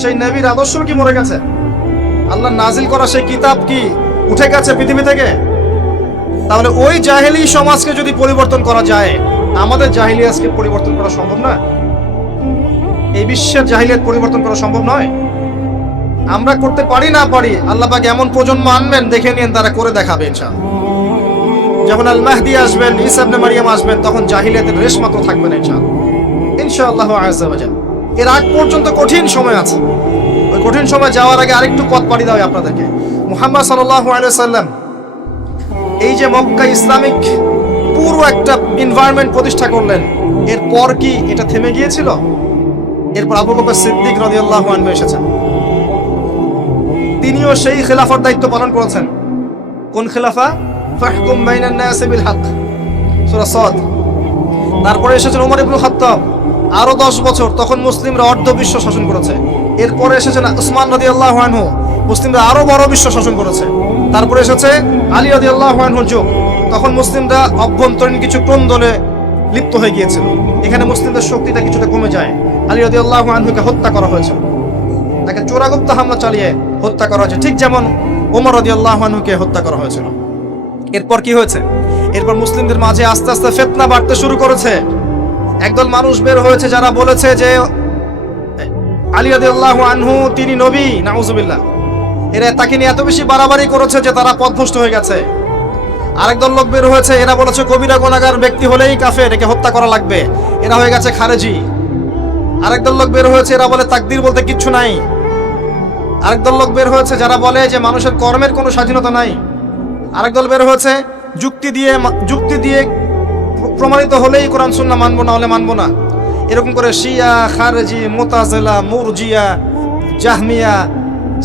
সেই নবীর আদর্শ কি মরে গেছে? আল্লাহ নাজিল করা সেই কিতাব কি উঠে গেছে পৃথিবী থেকে? তাহলে ওই জাহেলি সমাজকে যদি পরিবর্তন করা যায়, আমাদের জাহেলিয়াতকে পরিবর্তন করা সম্ভব না? এই বিশ্বের জাহেলিয়াত পরিবর্তন করা সম্ভব নয়। আমরা করতে পারি না পারি, আল্লাহ পাক এমন প্রজন্ম আনবেন, দেখে নিন তারা করে দেখাবে ইনশাআল্লাহ। যখন আল মাহদি আসবেন, ঈসা ইবনে মারইয়াম আসবেন, তখন জাহিলিয়াতের রেশ মাত্র থাকবে না ইনশাআল্লাহ। ইনশাআল্লাহু আযজা ওয়া জাল। এর আগ পর্যন্ত কঠিন সময় আছে। ওই কঠিন সময় যাওয়ার আগে আরেকটু পথ পাড়ি দাও আপনাদেরকে। মুহাম্মদ সাল্লাল্লাহু আলাইহি ওয়াসাল্লাম এই যে মক্কা ইসলামিক পুরো একটা এনভায়রনমেন্ট প্রতিষ্ঠা করলেন, এরপর কি এটা থেমে গিয়েছিল? এরপর আবু বকর সিদ্দিক রাদিয়াল্লাহু আনহু এসেছেন, তিনিও সেই খেলাফার দায়িত্ব পালন করেছেন। কোন খেলাফা? ফাহকুম বাইনান নাসি বিল হক, সূরা সাদ। তারপরে এসেছেন ওমর ইবনে খাত্তাব, আরো 10 বছর, তখন মুসলিমরা অর্ধ বিশ্ব শাসন করেছে। এরপরে এসেছেন উসমান রাদিয়াল্লাহু আনহু, মুসলিমরা আরো বড় বিশ্ব শাসন করেছে। তারপরে এসেছে আলী রাদিয়াল্লাহু আনহুর যুগ, তখন মুসলিমরা অভ্যন্তরীণ কিছু ক্রন্দলে লিপ্ত হয়ে গিয়েছিল। এখানে মুসলিমদের শক্তিটা কিছুটা কমে যায়। আলী রাদিয়াল্লাহু আনহুকে হত্যা করা হয়েছিল, তাকে চোরাগুপ্ত হামলা চালিয়ে হত্যা করা হয়েছে, ঠিক যেমন ওমর রাদিয়াল্লাহু আনহুকে হত্যা করা হয়েছিল। এরপর কি হয়েছে? এরপর মুসলিমদের মাঝে আস্তে আস্তে ফিতনা বাড়তে শুরু করেছে। একদল মানুষ বের হয়েছে যারা বলেছে যে আলী রাদিয়াল্লাহু আনহু তিনি নবী, নাউজুবিল্লাহ। এরা তাকে নিয়ে এত বেশি বাড়াবাড়ি করেছে যে তারা পথভ্রষ্ট হয়ে গেছে। আরেকদল লোক বের হয়েছে, এরা বলেছে কবিরা গুনাহগার ব্যক্তি হলেই কাফের, একে হত্যা করা লাগবে, এরা হয়ে গেছে খারেজি। আরেকদল লোক বের হয়েছে, এরা বলে তাকদীর বলতে কিচ্ছু নাই। আরেকদল লোক বের হয়েছে যারা বলে যে মানুষের কর্মের কোনো স্বাধীনতা নাই। আরেকদল বের হয়েছে যুক্তি দিয়ে প্রমাণিত হলেই কোরআন সুন্নাহ মানবো, না হলে মানবো না। এরকম করে শিয়া, খারেজি, মুতাজিলা, মুরজিয়া, জাহমিয়া,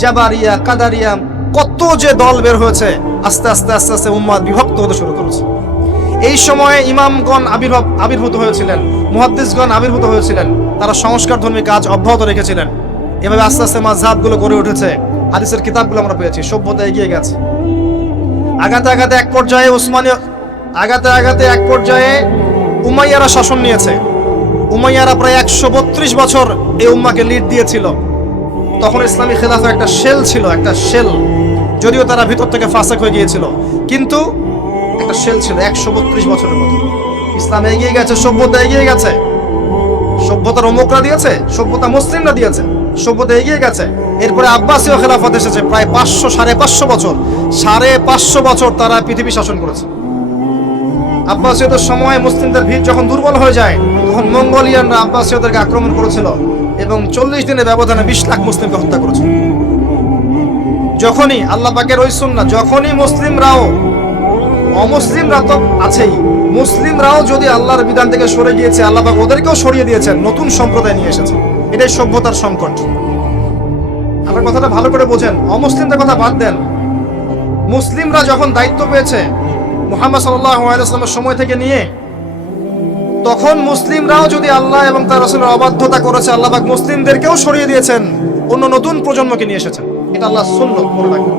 জাবারিয়া, কাদারিয়া, কত যে দল বের হয়েছে। আস্তে আস্তে আস্তে আস্তে উম্মাত বিভক্ত হতে শুরু করেছে। এই সময়ে ইমামগণ আবির্ভূত হয়েছিলেন, মুহাদ্দিসগণ আবির্ভূত হয়েছিলেন, তারা সংস্কারধর্মী কাজ অব্যাহত রেখেছিলেন। এভাবে আস্তে আস্তে মাযহাবগুলো গড়ে উঠেছে, হাদিসের কিতাবগুলো আমরা পেয়েছি, সভ্যতা এগিয়ে গেছে। আগাতে আগাতে এক পর্যায়ে উমাইয়ারা শাসন নিয়েছে। উমাইয়ারা প্রায় 132 বছর এই উম্মাকে লিড দিয়েছিল। তখন ইসলামী খেলাফা একটা শেল ছিল, একটা শেল, যদিও তারা ভিতর থেকে ফাসেক হয়ে গিয়েছিল, কিন্তু একটা শেল ছিল 132 বছরের মতো। ইসলাম এগিয়ে গেছে, সভ্যতা এগিয়ে গেছে। সভ্যতা রোমকরা দিয়েছে, সভ্যতা মুসলিমরা দিয়েছে, সভ্যতা এগিয়ে গেছে। এরপরে আব্বাসীয় খেলাফত এসেছে প্রায় 500-550 বছর। 550 বছর তারা পৃথিবী শাসন করেছে। আব্বাসীয়দের সময় মুসলিমদের ভিড় যখন দুর্বল হয়ে যায়, তখন মঙ্গোলিয়ানরা আব্বাসীয়দেরকে আক্রমণ করেছিল এবং 40 দিনের ব্যবধানে 20 লাখ মুসলিমকে হত্যা করেছিল। যখনই আল্লাহ পাকের ওই সুন্নাহ, যখনই মুসলিমরাও, অমুসলিমরা তো আছেই, মুসলিমরাও যদি আল্লাহর বিধান থেকে সরে গিয়েছে, আল্লাহ পাক ওদেরকেও সরিয়ে দিয়েছেন, নতুন সম্প্রদায় নিয়ে এসেছে। এটাই সভ্যতার সংকট। আমার কথাটা ভালো করে বোঝেন, অমুসলিমদের কথা বাদ দেন। মুসলিমরা যখন দায়িত্ব পেয়েছে মুহাম্মদ সাল্লাল্লাহু আলাইহি ওয়াসাল্লামের সময় থেকে নিয়ে, তখন মুসলিমরাও যদি আল্লাহ এবং তার রাসূলের অবাধ্যতা করেছে, আল্লাহ পাক মুসলিমদেরকেও সরিয়ে দিয়েছেন, অন্য নতুন প্রজন্মকে নিয়ে এসেছেন। এটা আল্লাহর সুন্নাহ, মনে রাখবেন।